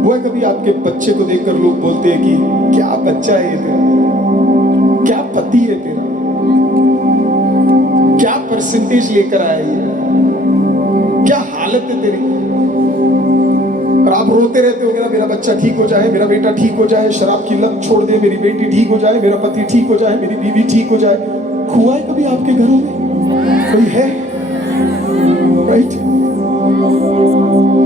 वो कभी आपके बच्चे को देखकर लोग बोलते हैं कि क्या बच्चा है ये तेरा, क्या पति है तेरा, क्या परसेंटेज लेकर आया ये, क्या हालत है तेरी? और आप रोते रहते हो, मेरा बच्चा ठीक हो जाए, मेरा बेटा ठीक हो जाए, शराब की लत छोड़ दे, मेरी बेटी ठीक हो जाए, मेरा पति ठीक हो जाए, मेरी बीवी ठीक हो जाए। हुआ है कभी आपके घरों में? कोई है? राइट?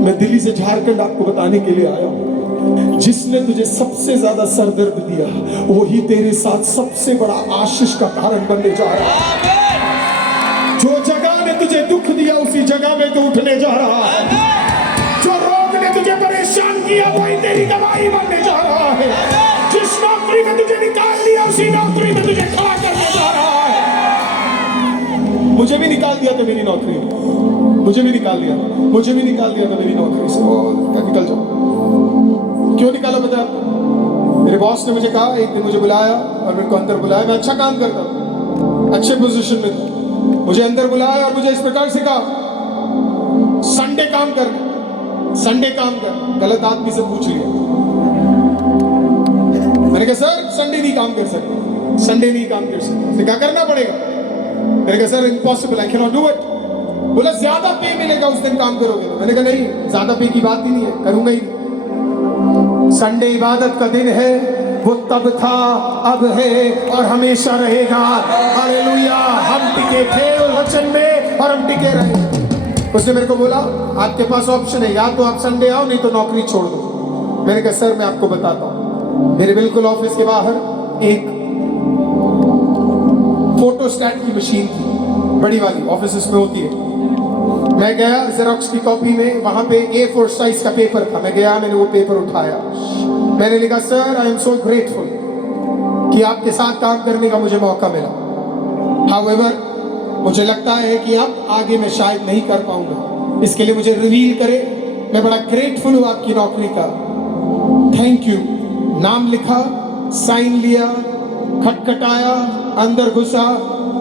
मैं दिल्ली से झारखंड आपको बताने के लिए आया हूं, जिसने तुझे सबसे ज्यादा सरदर्द दिया, वही तेरे साथ सबसे बड़ा आशीष का कारण बनने जा रहा है। जो जगह ने तुझे दुख दिया, उसी जगह में तू उठने जा रहा है। जो रोग ने तुझे परेशान किया, वही तेरी गवाही बनने जा रहा है। जिस नौकरी में तुझे निकाल दिया, उसी नौकरी में तुझे खड़ा करने जा रहा है। मुझे भी निकाल दिया था मेरी नौकरी, मुझे भी निकाल दिया था मेरी नौकरी से। निकल जाओ। क्यों निकाला पता है आपको? मेरे बॉस ने मुझे कहा, एक दिन मुझे बुलाया और मेरे को अंदर बुलाया। मैं अच्छा काम करता हूँ, अच्छे पोजीशन में था, मुझे अंदर बुलाया और मुझे इस प्रकार से कहा, संडे काम कर, संडे काम कर। गलत आदमी से पूछ लिया। मैंने कहा सर संडे नहीं काम कर सकते, संडे नहीं काम कर सकते। क्या करना पड़ेगा? मैंने कहा sir impossible, I can not do it. बोला ज्यादा पे मिलेगा उस दिन काम करोगे तो। मैंने कहा नहीं, ज्यादा पे की बात ही नहीं है, करूंगा ही नहीं। संडे इबादत का दिन है, वो तब था, अब है और हमेशा रहेगा। हालेलुया। हम टिके थे उस वचन में और हम टिके रहे। उसने मेरे को बोला आपके पास ऑप्शन है, या तो आप संडे आओ नहीं तो नौकरी छोड़ दो। मैंने कहा सर मैं आपको बताता हूँ। मेरे बिल्कुल ऑफिस के बाहर एक फोटोस्टैट की मशीन थी, बड़ी वाली ऑफिस में होती है। मैं गया जेरोक्स की कॉपी में, वहां पे A4 साइज का पेपर था। मैं गया, मैंने वो पेपर उठाया, मैंने लिखा sir I am so grateful कि आपके साथ काम करने का मुझे मौका मिला। हाउएवर मुझे लगता है कि अब आगे मैं शायद नहीं कर पाऊंगा, इसके लिए मुझे रिवील करे। मैं बड़ा ग्रेटफुल हूँ आपकी नौकरी का, थैंक यू। नाम लिखा, साइन लिया, खटखटाया, अंदर घुसा,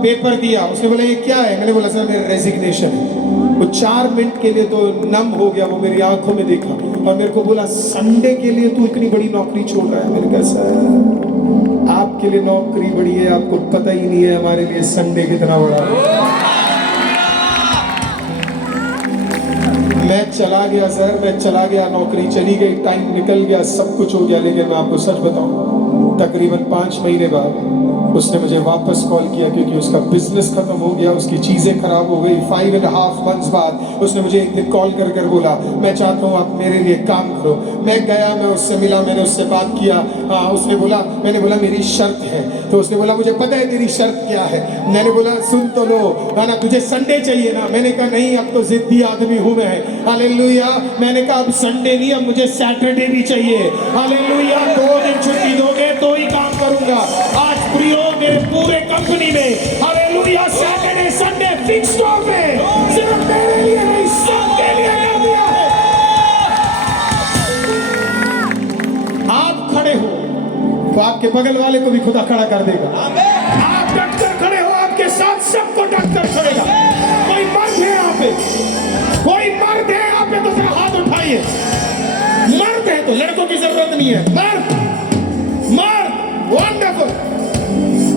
पेपर दिया। उसने बोला ये क्या है? मैंने बोला सर मेरा रेजिग्नेशन है। वो 4 मिनट के लिए तो नम हो गया, वो मेरी आंखों में देखा और मेरे को बोला संडे के लिए तू इतनी बड़ी नौकरी छोड़ रहा है? मैंने कहा सर आपके लिए नौकरी बड़ी है, आपको पता ही नहीं है हमारे लिए संडे कितना बड़ा है। मैं चला गया सर, मैं चला गया, नौकरी चली गई, टाइम निकल गया, सब कुछ हो गया। लेकिन मैं आपको सच बताऊं, तकरीबन 5 महीने बाद उसने मुझे वापस कॉल किया क्योंकि उसका बिजनेस खत्म हो गया, उसकी चीजें खराब हो गई। 5.5 मंथ्स बाद उसने मुझे एक दिन कॉल कर कर बोला मैं चाहता हूँ आप मेरे लिए काम करो। मैं गया, मैं उससे मिला, मैंने उससे बात किया। उसने बोला, मैंने बोला मेरी शर्त है, तो उसने बोला मुझे पता है तेरी शर्त क्या है। मैंने बोला सुन तो लो, है ना, तुझे संडे चाहिए ना? मैंने कहा नहीं, अब तो जिद्दी आदमी हूँ मैं। हालेलुया। मैंने कहा अब संडे नहीं, अब मुझे सैटरडे भी चाहिए। हालेलुया। 2 दिन छुट्टी दोगे तो ही काम करूंगा। आज प्रियो मेरे पूरे कंपनी में hallelujah Saturday Sunday fixed of है, सिर्फ मेरे लिए नहीं सबके लिए कर दिया है। आप खड़े हो तो आपके बगल वाले को भी खुदा खड़ा कर देगा। आप डट कर खड़े हो, आपके साथ सबको डट कर खड़ेगा। कोई मर्द है यहाँ पे? कोई मर्द है यहाँ पे तो जरा हाथ उठाइए। मर्द है तो लड़कों की जरूरत नहीं है। मर्द वंडरफुल।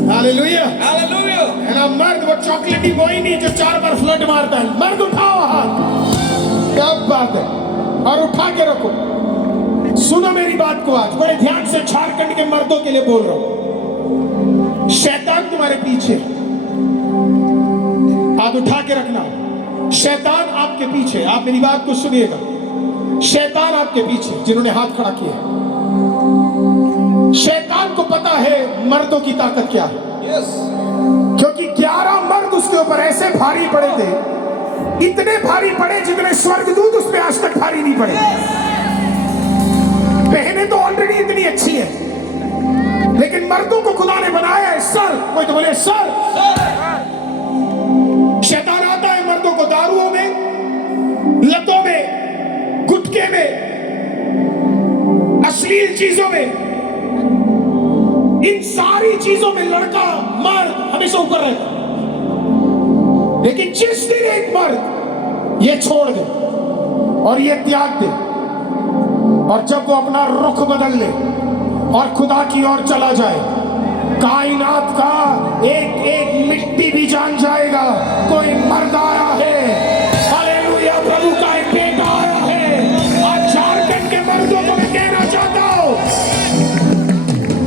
Hallelujah Hallelujah. है ना? मर्द वो चॉकलेटी बॉय नहीं जो 4 बार फ्लड मारता है। मर्द उठाओ हाथ, क्या बात है, और उठा के रखो। सुनो मेरी बात को आज बड़े ध्यान से, झारखंड के मर्दों के लिए बोल रहा हूं। शैतान तुम्हारे पीछे, हाथ उठा के रखना। शैतान आपके पीछे, आप मेरी बात को सुनिएगा। शैतान आपके पीछे, जिन्होंने हाथ खड़ा किया, शैतान को पता है मर्दों की ताकत क्या है। Yes. क्योंकि 11 मर्द उसके ऊपर ऐसे भारी पड़े थे, इतने भारी पड़े जितने स्वर्गदूत उस पे आज तक भारी नहीं पड़े। बहनें तो ऑलरेडी इतनी अच्छी है, लेकिन मर्दों को खुदा ने बनाया है सर। कोई तो बोले सर। शैतान आता है मर्दों को दारुओं में, लतों में, गुटके में, अश्लील चीजों में, इन सारी चीजों में लड़का मर्द हमेशा ऊपर रहता। लेकिन जिस दिन एक मर्द ये छोड़ दे और ये त्याग दे, और जब वो अपना रुख बदल ले और खुदा की ओर चला जाए, कायनात का एक एक मिट्टी भी जान जाएगा कोई मर्द आया है। हालेलुया। प्रभु का एक बेटा आया है। आज झारखंड के मर्दों को मैं कहना चाहता हूं,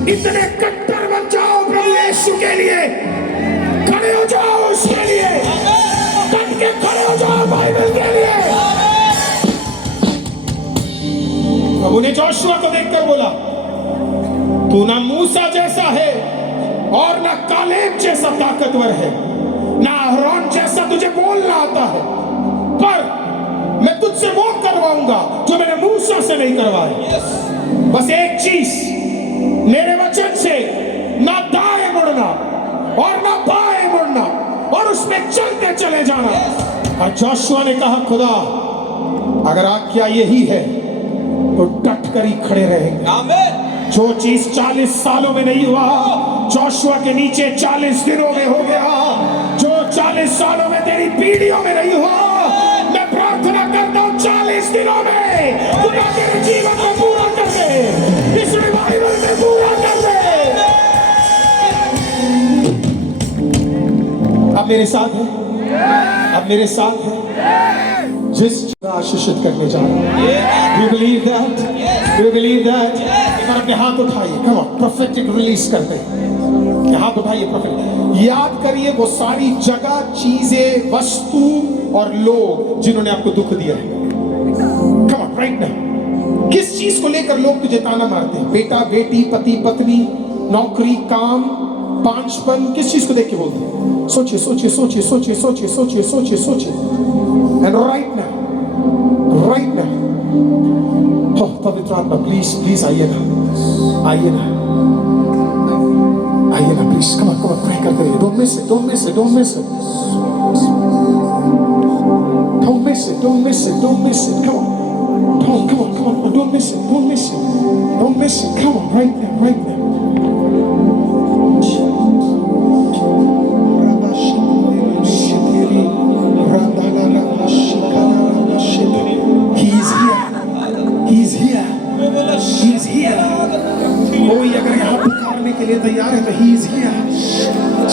इतने कट्टर बन जाओ प्रभु यीशु के लिए, खड़े हो जाओ उसके लिए, डट के खड़े हो जाओ बाइबल के लिए। प्रभु ने जोशुआ को देखकर बोला तू ना मूसा जैसा है और ना कालेब जैसा ताकतवर है, ना अहरोन जैसा तुझे बोलना आता है, पर मैं तुझसे वो करवाऊंगा जो मैंने मूसा से नहीं करवाया। बस एक चीज, मेरे वचन से ना दाएं मुड़ना और ना बाएं मुड़ना, और उसमें चलते चले जाना। और जोशुआ ने कहा खुदा अगर आज्ञा यही है तो डट कर ही खड़े रहेंगे। Amen. जो चीज 40 सालों में नहीं हुआ, जोशुआ के नीचे 40 दिनों में हो गया। जो 40 सालों में तेरी पीढ़ियों में नहीं हुआ, मैं प्रार्थना करता हूं 40 दिनों में खुदा तेरे जीवन को पूरा कर दे, इस रिवाइवल में पूरा कर दे। अब मेरे साथ है, आप मेरे साथ हैं जिस जगह आशीषित करने जा रहे हैं। Do you believe that? Do you believe that? एक बार अपने हाथ उठाइए, come on, prophetic release करते हैं। हाथ उठाइए, prophetic। याद करिए वो सारी जगह, चीजें, वस्तु और लोग जिन्होंने आपको दुख दिया है। Come on, right now. किस चीज को लेकर लोग तुझे ताना मारते हैं? बेटा, बेटी, पति, पत्नी, नौकरी, काम, पांचपन, किस चीज को देख के बोलते हैं? सोचिए, सोचिए, सोचिए, सोचिए, सोचिए, सोचिए, सोचिए, सोचिए। And right now, oh, पवित्र आत्मा, प्लीज प्लीज आइए ना, आइए ना, आइए ना, प्लीज, come on, pray करते रहिए। Don't miss it, don't miss it, don't miss it, don't miss it, don't miss it, don't miss it. Come on, come on, don't miss it, don't miss it, don't miss it. Come on, right now, right now. He's here. He's here. कोई अगर यहाँ पुकारने के लिए तैयार है तो he is here.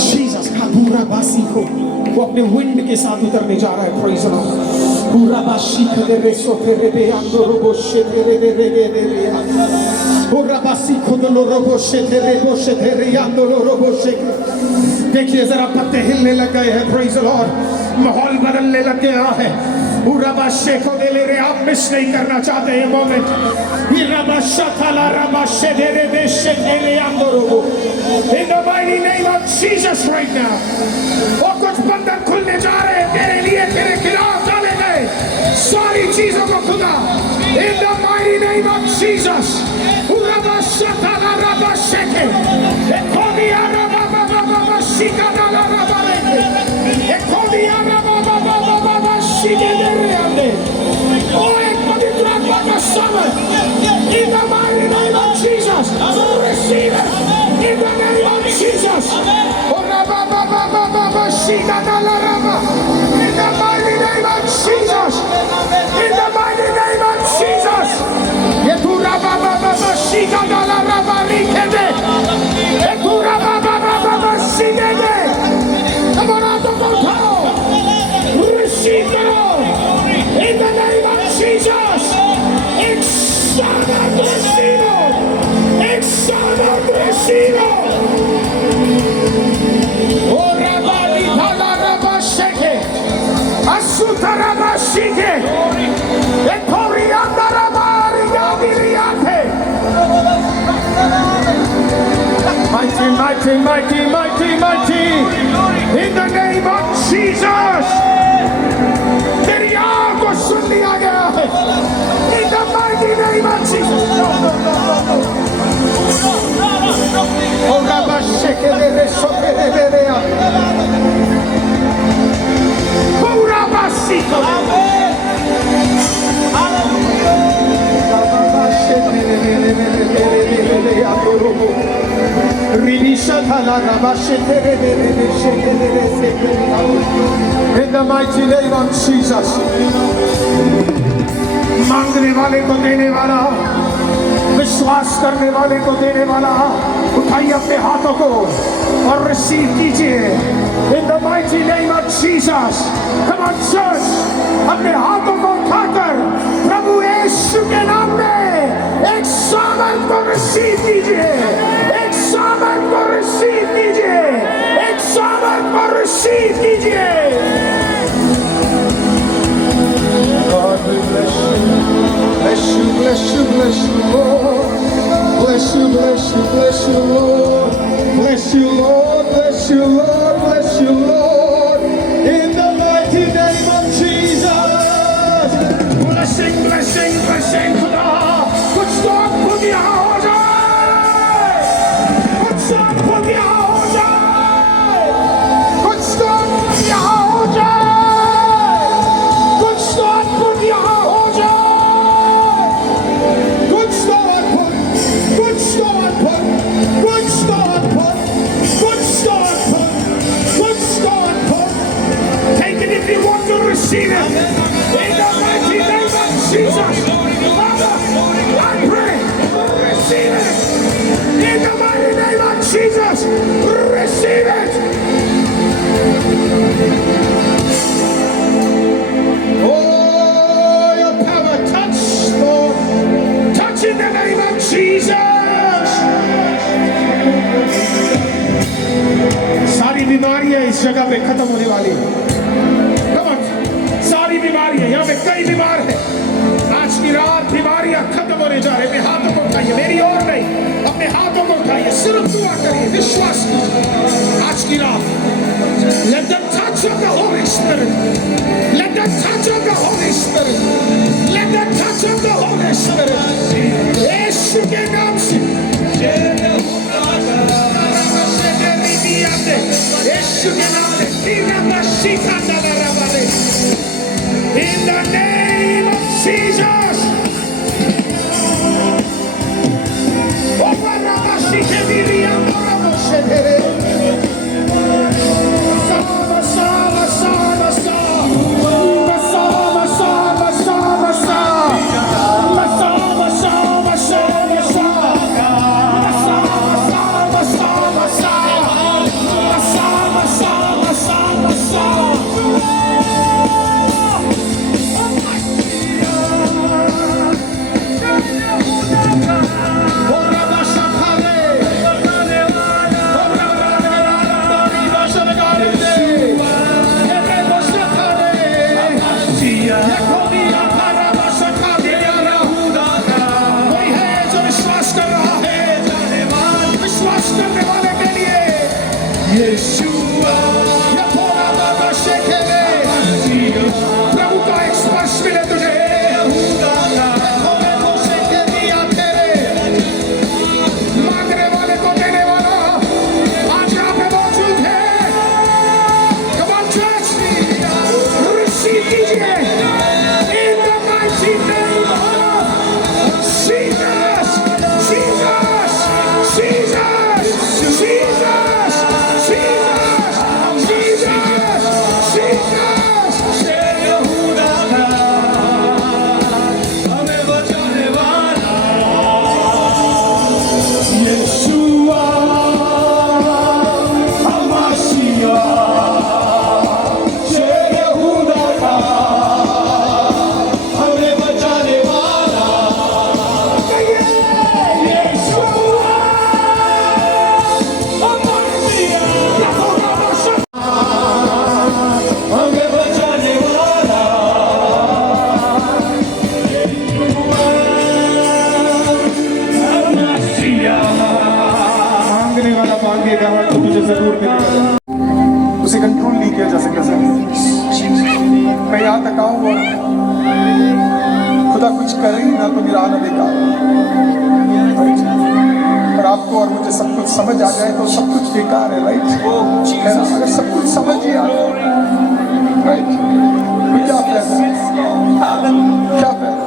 Jesus का पूरा बासी को वो अपने विंड के साथ उतरने जा रहा है। Praise the Lord. पूरा बासी खदे रेसो तेरे बे अंदर रोबोशे तेरे रे रे रे रे पूरा बासी खुदलो रोबोशे तेरे बोशे तेरे अंदर रोबोशे। देखिए जरा पत्ते हिलने लग गए हैं। Praise the Lord. माहौल बदलने लग गया है। उराबाशे को दे ले रे, आप मिस नहीं करना चाहते ये मोमेंट। इराबाशाथाला राबाशे दे रे बेशे तेरे अंदरों। In the mighty name of Jesus right now. वो कुछ बंधन खुलने जा रहे हैं तेरे लिए, तेरे खिलाफ डाले गए सारी चीजों को खुदा। In the mighty name of Jesus. उराबाशाथाला राबाशे के एकोदिया राबाबाबाबाशिका डाला राबालेके एकोदिया राबाबाबाबाबा शिके दे रे आंदे। ओ एक पवित्र आत्मा का समझ। In the mighty name of Jesus, receive it. In the name of Jesus. Oh, Rabba, Baba, Baba, Shika, Dala, Rabba. In the mighty name of Jesus. In the mighty name of Jesus. Yetu Rabba, Baba, Shika, Dala, Rabba, Rikede. Yetu Rabba, Baba, Shikede. Come on, out of the town. Receive the Lord. In the name of Jesus. Exaltado, oh Rabbi, Hala Rabba Sheke, Asuta Rabba Sheke, Ekorianda Rabba Rigabiriate. Mighty, mighty, mighty, mighty, mighty, in the name of Jesus. तेरी आग को सुन लिया गया है। In the mighty name of Jesus. Oh, Rabba Sheke de Resoke de Berea. Oh, Rabba Siko. Rabba Sheke de Berea. Ribishatala Rabba Sheke de Berea. In the mighty name of Jesus. मांगने वाले को देने वाला, विश्वास करने वाले को देने वाला, उठाइए अपने हाथों को और रिसीव कीजिए। In the mighty name of Jesus, come on church, अपने हाथों को उठाकर प्रभु यीशु के नाम में एक सामर्थ को रिसीव कीजिए, एक सामर्थ को रिसीव कीजिए, एक सामर्थ को रिसीव कीजिए। God we bless you, bless you, bless you, bless you, Lord. Bless you, bless you, bless you, Lord. Bless you, Lord, bless you, Lord, bless you, Lord. In the mighty name of Jesus. Blessing, blessing, blessing, खुदा। कुछ तो खुद यहाँ हो जाए, कुछ तो खुद यहाँ हो जाए, कुछ तो खुद यहाँ हो जाए। Receive it. In the mighty name of Jesus. Father, I pray, receive it. In the mighty name of Jesus, receive it. Jesus. सारी बीमारियां इस जगह पे खत्म होने वाली है। Come on, सारी बीमारियां, यहाँ पे कई बीमार है। आज की रात बीमारियां खत्म होने जा रही है। अपने हाथों को उठाइए, मेरी ओर नहीं, अपने हाथों को उठाइए, सिर्फ दुआ करिए, विश्वास कीजिए। आज की रात let the touch of the Holy Spirit, let the touch of the Holy Spirit, let the touch of the Holy Spirit, यीशु के नाम से, यीशु के नाम से, in the name of Jesus. प्रभु का एक स्पर्श मिले तुझे। मांगने वाले को देने वाला आज यहाँ पे मौजूद है। Come on church, receive कीजिए in the mighty name of Jesus, Jesus, Jesus, Jesus, Jesus, Jesus, मांगने वाला मांगेगा तो तुझे जरूर मिलेगा। उसे कंट्रोल नहीं किया जा सकता। मैं यहाँ तक आऊँ और खुदा कुछ करे ही ना तो मेरा आना बेकार है। और आपको और मुझे सब कुछ समझ आ जाए तो सब कुछ बेकार है, राइट? अगर सब कुछ समझ ही आ जाए, राइट, तो क्या फायदा? क्या फायदा?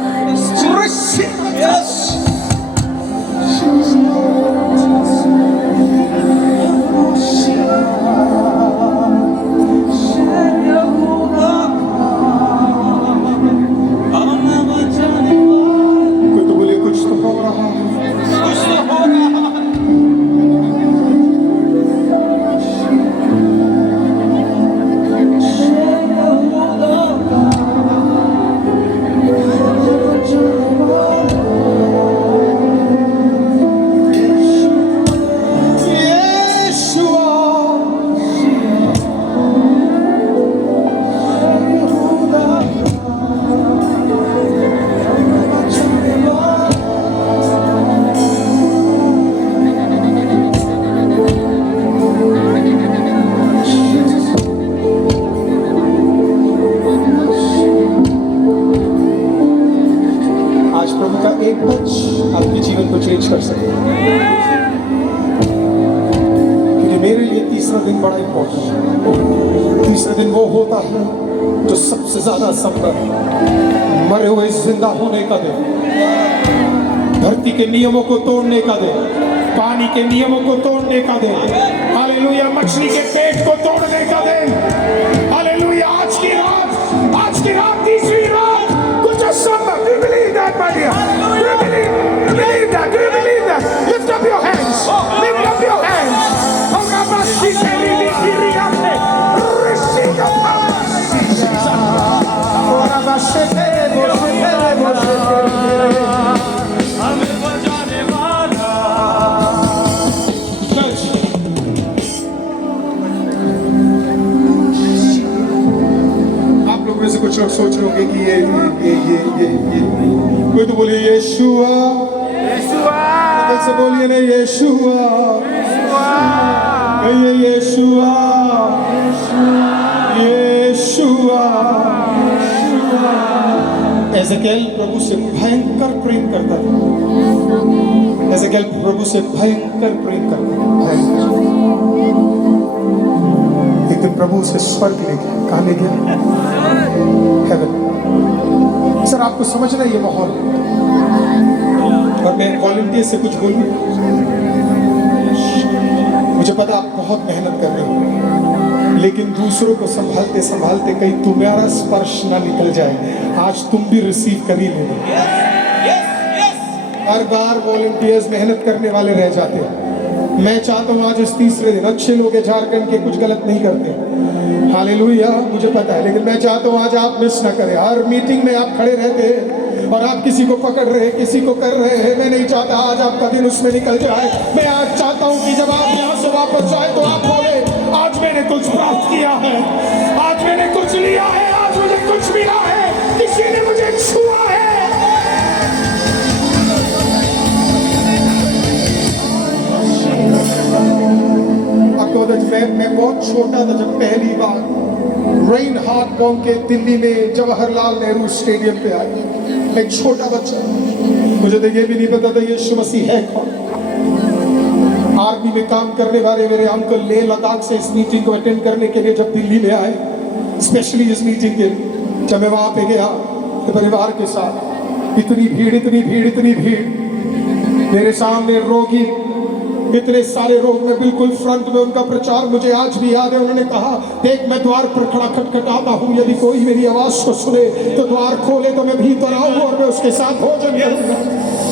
कोई तो बोले कुछ तो हो रहा है। एक टच आपके जीवन को चेंज कर सकते हैं। क्योंकि मेरे लिए तीसरा दिन बड़ा इंपॉर्टेंट है। तीसरा दिन वो होता है जो सबसे ज्यादा संभव है, मरे हुए जिंदा होने का दिन, धरती के नियमों को तोड़ने का दिन, पानी के नियमों को तोड़ने का दिन, हालेलुया, मछली के पेट को तोड़ने का दिन, हालेलुया। आज की रात तीसरी रात कुछ असंभव। Do you believe that, my dear? Do you believe that? Do you believe that? Lift up your hands. Lift up your hands. Receive the power. हमें बचाने वाला सोच रहे होंगे कि ये कोई तो बोलिए यीशुआ, दिल से बोलिए ना यीशुआ, कहिए यीशुआ, यीशुआ। एजेकियल प्रभु से भयंकर प्रेम करता था, एजेकियल प्रभु से भयंकर प्रेम करता था, भयंकर। एक दिन प्रभु उसे स्वर्ग ले गया, कहाँ ले गया? हेवन। सर आपको समझना ये माहौल, और मैं वॉलंटियर से कुछ बोलूं, मुझे पता आप बहुत मेहनत कर रहे हो, लेकिन दूसरों को संभालते संभालते कहीं तुम्हारा स्पर्श ना निकल जाए, आज तुम भी रिसीव कर ही लेना। हर बार वॉलंटियर्स मेहनत करने वाले रह जाते हैं। मैं चाहता हूँ आज इस तीसरे दिन अच्छे लोग हैं झारखंड के, कुछ गलत नहीं करते, हालेलुया, मुझे पता है, लेकिन मैं चाहता हूँ आज आप मिस ना करें। हर मीटिंग में आप खड़े रहते हैं और आप किसी को पकड़ रहे हैं, किसी को कर रहे हैं। मैं नहीं चाहता आज आपका दिन उसमें निकल जाए। मैं आज चाहता हूँ कि जब आप यहाँ से वापस जाए तो आप बोले आज मैंने कुछ प्राप्त किया है, आज मैंने कुछ लिया है, आज मुझे कुछ मिला है, किसी ने मुझे छुआ है। आपको मैं बहुत छोटा था जब पहली बार रेन हार्ट कॉम के दिल्ली में जवाहरलाल नेहरू स्टेडियम पे आया। मैं छोटा बच्चा, मुझे तो ये भी नहीं पता था यीशु मसीह है कौन। आर्मी में काम करने वाले मेरे अंकल लेह लद्दाख से इस मीटिंग को अटेंड करने के लिए जब दिल्ली में आए, स्पेशली इस मीटिंग के लिए, जब मैं वहां पे गया तो परिवार के साथ, इतनी भीड़ इतनी भीड़ इतनी भीड़, मेरे सामने रोगी, इतने सारे रोग में बिल्कुल फ्रंट में उनका प्रचार मुझे आज भी याद है। उन्होंने कहा देख मैं द्वार पर खड़ा खटखटाता हूँ, यदि कोई मेरी आवाज को सुने तो द्वार खोले तो मैं भीतर आऊँ और मैं उसके साथ भोजन करूंगा।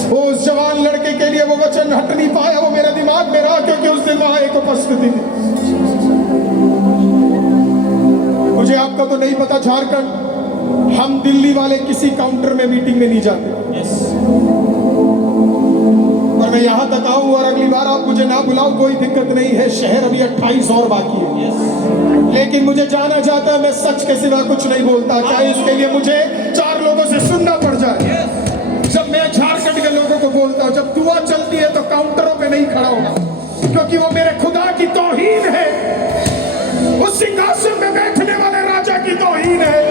वो उस जवान लड़के के लिए वो वचन हट नहीं पाया, वो मेरे दिमाग में रहा, क्योंकि उस दिन वहां एक उपस्थिति थी। मुझे आपका तो नहीं पता, झारखंड, हम दिल्ली वाले किसी काउंटर में मीटिंग में नहीं जाते। और मैं यहाँ तक आऊँ और अगली बार आप मुझे ना बुलाओ कोई दिक्कत नहीं है, शहर अभी 28 और बाकी है। लेकिन मुझे जाना चाहता है, मैं सच के सिवा कुछ नहीं बोलता, चाहे इसके लिए मुझे 4 लोगों से सुनना पड़ जाए। जब मैं झारखंड के लोगों को बोलता हूँ जब दुआ चलती है तो काउंटरों पे नहीं खड़ा होगा, क्योंकि वो मेरे खुदा की तौहीन है, उस सिंहासन में बैठने वाले राजा की तौहीन है,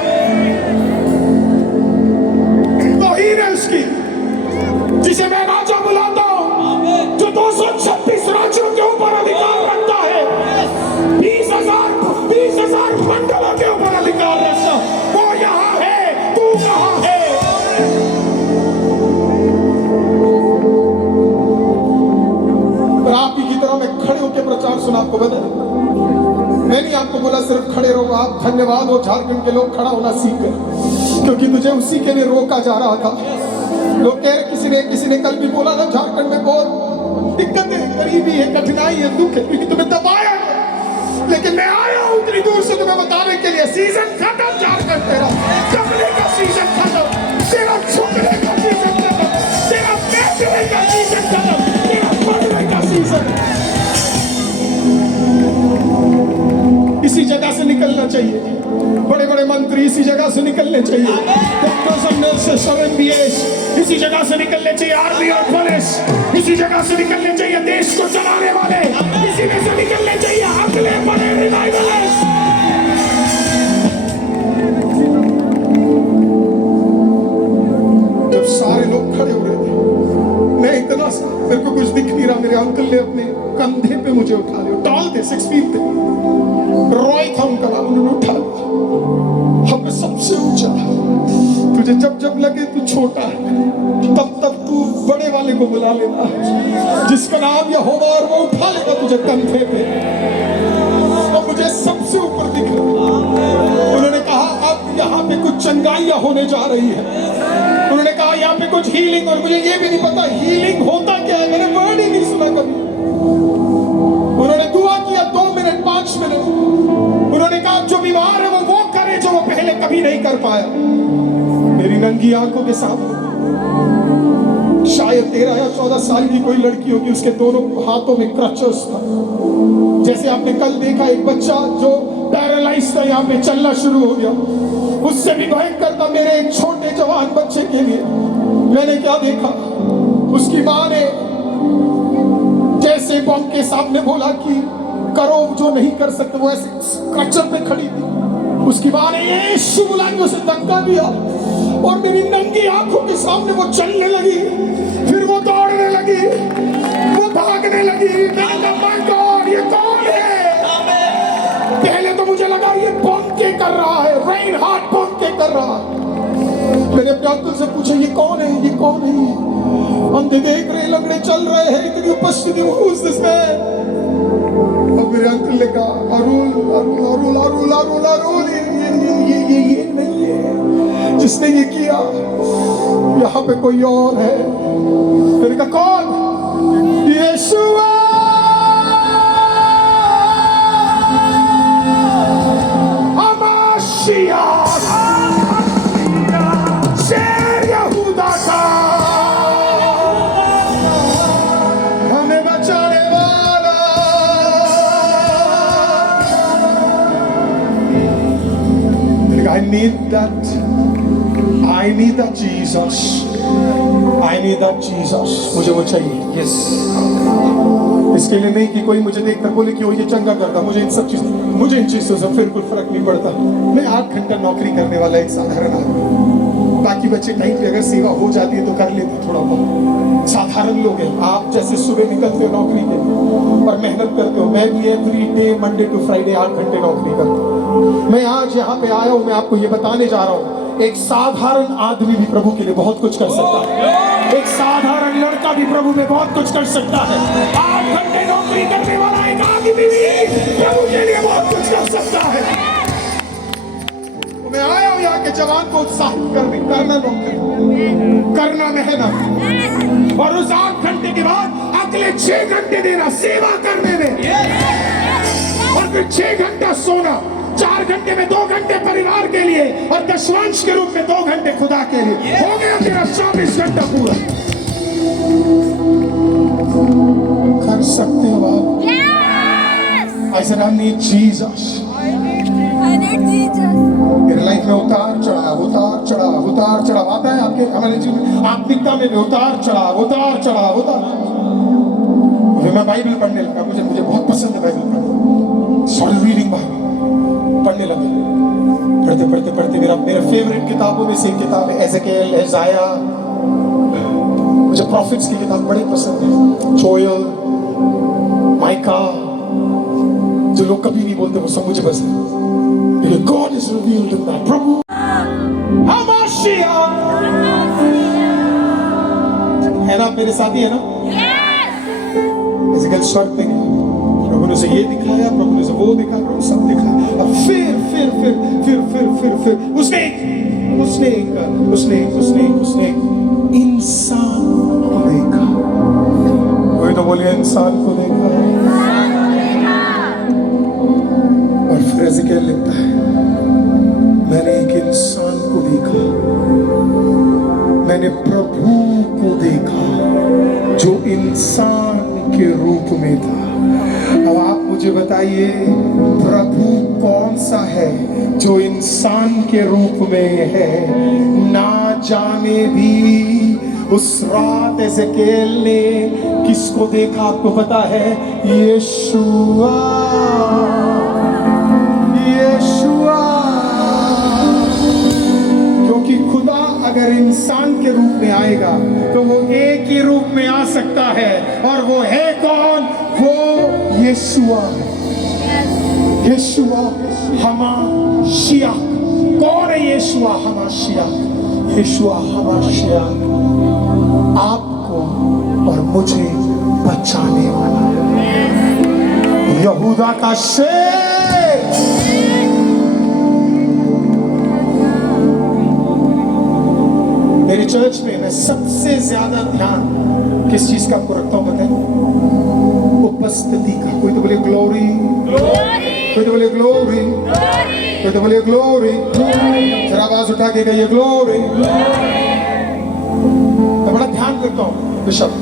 तौहीन है उसकी, जिसे मैं राजा बुलाता हूँ, जो 236 राज्यों के ऊपर अधिकार रखता है, 20,000 मंडलों के ऊपर अधिकार रखता, वो यहाँ है, तू कहाँ है? आप ही की तरह मैं खड़े होकर प्रचार सुना, आपको बता, मैंने आपको बोला सिर्फ खड़े रहो। आप धन्यवाद हो झारखंड के लोग खड़ा होना सीख गए, क्योंकि तुझे उसी के लिए रोका जा रहा था। लोग कह रहे, किसी ने कल भी बोला ना झारखंड में बहुत दिक्कत है, गरीबी है, कठिनाई है, दुख है, क्योंकि तुम्हें दबाया है। लेकिन मैं आया हूं उतनी दूर से तुम्हें बताने के लिए, सीजन खत्म झारखंड, तेरा जमने का सीजन खत्म, तेरा झुकने का सीजन खत्म, तेरा बैठने का सीजन खत्म, तेरा पढ़ने का सीजन। इसी जगह से निकलना चाहिए, बड़े बड़े मंत्री इसी जगह से निकलने चाहिए, डॉक्टर्स और नर्सेस और MBAs इसी जगह से निकलने चाहिए, आर्मी और पुलिस इसी जगह से निकलने चाहिए, देश को चलाने वाले इसी में से निकलने चाहिए, अगले बड़े रिवाइवलिस्ट। जब सारे लोग खड़े हो रहे थे, मैं इतना सा, मेरे को कुछ दिख नहीं रहा, मेरे अंकल ने अपने कंधे पे मुझे उठा लिया, टॉल थे, 6 फीट थे, रॉय था उनका नाम, उन्होंने उठा लिया, हमने सबसे ऊंचा, तुझे जब जब लगे तू छोटा है तब तब तू बड़े वाले को बुला लेना, जिसका नाम यहोवा, और वो उठा लेगा तुझे कंधे पे। और मुझे सबसे ऊपर दिख रहा। उन्होंने कहा अब यहाँ पे कुछ चंगाइयाँ होने जा रही है, उन्होंने कहा यहाँ पे कुछ हीलिंग, और मुझे ये भी नहीं पता हीलिंग होता क्या है, मैंने वर्ड ही नहीं सुना कभी। उन्होंने दुआ किया 2 मिनट 5 मिनट, उन्होंने कहा जो बीमार है वो करे जो वो पहले कभी नहीं कर पाया। मेरी नंगी आंखों के सामने शायद 13 या 14 साल की कोई लड़की होगी, उसके दोनों हाथों में क्रचेस था, जैसे आपने कल देखा एक बच्चा जो पैरालाइज आहिस्ता यहाँ पे चलना शुरू हो गया। उससे भी भयंकर था मेरे एक छोटे जवान बच्चे के लिए। मैंने क्या देखा, उसकी माँ ने जैसे बम के सामने बोला कि करो जो नहीं कर सकते, वो ऐसे स्ट्रक्चर पे खड़ी थी। उसकी माँ ने यीशु बुला के उसे धक्का दिया और मेरी नंगी आंखों के सामने वो चलने लगी, फिर वो दौड़ने लगी, वो भागने लगी। मैंने कहा माय गॉड, ये कौन है? पहले तो मुझे लगा ये बम के कर रहा है, रेन हार्ट बम के कर रहा है। मैंने अपने अंकल से पूछा ये कौन है, ये कौन है? अंधे देख रहे, लंगड़े चल रहे हैं, इतनी उपस्थिति, हू इज दिस मैन? और मेरे अंकल ने कहा अरुल अरुल अरुल अरुल अरुल अरुल, ये नहीं है जिसने ये किया, यहाँ पे कोई और है। मैंने कहा कौन? यीशु शेर यहूदा का, हमें बचाने वाला। I need that Jesus. I need that Jesus. मुझे वो चाहिए। Yes. इसके लिए नहीं कि कोई मुझे देखकर बोले कि वो ये चंगा करता। मुझे इन सब मुझे इन चीजों से फिर कोई फर्क नहीं पड़ता। मैं 8 घंटा नौकरी करने वाला एक साधारण आदमी। बाकी बच्चे टाइम पे अगर सेवा हो जाती है तो कर लेते थोड़ा बहुत। साधारण लोग हैं। आप जैसे सुबह निकलते हो नौकरी के और मेहनत करते हो। मैं भी every day Monday to Friday 8 घंटे नौकरी करता हूँ। मैं आज यहाँ पे आया हूँ, मैं आपको ये बताने जा रहा हूँ, एक साधारण आदमी भी प्रभु के लिए बहुत कुछ कर सकता है। एक साधारण लड़का भी प्रभु में बहुत कुछ कर सकता है। 8 घंटे नौकरी करने वाला एक आदमी भी प्रभु के लिए बहुत कुछ कर सकता है। तो मैं आया हूँ यहाँ के जवान को उत्साहित करने, करना नौकरी, करना मेहनत, और उस 8 घंटे के बाद अगले 6 घंटे देना सेवा करने में, और फिर 6 घंटा सोना, 4 घंटे में 2 घंटे परिवार के लिए और दशवांश के रूप में 2 घंटे खुदा के लिए। हो गया तेरा 24 घंटा पूरा। कर सकते हो आप। I said I need Jesus. मेरे लाइफ में उतार चढ़ाव, उतार चढ़ाव, उतार चढ़ाव आता है आपके हमारे जीवन में, आत्मिकता में भी उतार चढ़ाव, उतार चढ़ाव, उतार। फिर मैं बाइबल पढ़ने लगा। मुझे बहुत पसंद है बाइबल पढ़ना। सॉरी रीडिंग बाइबल पढ़ने लगा। पढ़ते पढ़ते पढ़ते मेरा फेवरेट किताबों में से एक किताब है एज़ेकियल, एजाया। मुझे प्रॉफिट्स की किताब बड़ी पसंद है। जोएल, माइका, जो लोग कभी नहीं बोलते वो सब मुझे पसंद है। God is revealed in that. प्रभु हमाशिया है ना, मेरे साथी है ना। एज़ेकियल स्वर्ग में गया, प्रभु ने उसे ये दिखाया, प्रभु ने उसे वो दिखाया, प्रभु सब दिखाया। अब फिर उसने इंसान को देखा। कोई तो बोलिए इंसान को देखा। और फिर एज़ेकियल लिखता है मैंने एक इंसान को देखा, मैंने प्रभु को देखा जो इंसान के रूप में था। अब आप मुझे बताइए प्रभु कौन सा है जो इंसान के रूप में है? ना जाने भी उस रात एज़ेकियल ने किसको देखा? आपको पता है? यीशुआ, यीशुआ। क्योंकि खुदा अगर इंसान के रूप में आएगा तो वो एक ही रूप में आ सकता है, और वो है कौन? वो यीशुआ, यीशुआ हमाशिया। कौन है यीशुआ हमाशिया? यीशुआ हमाशिया आपको और मुझे बचाने वाला, यहूदा का शेर। मेरी चर्च में मैं सबसे ज्यादा ध्यान किस चीज का आपको रखता हूं बताएं? उपस्थिति का। कोई तो बोले ग्लोरी, कोई तो बोले ग्लोरी, कोई तो बोले ग्लोरी। जरा आवाज उठा के कहिए ग्लोरी। मैं बड़ा ध्यान करता हूँ बिशप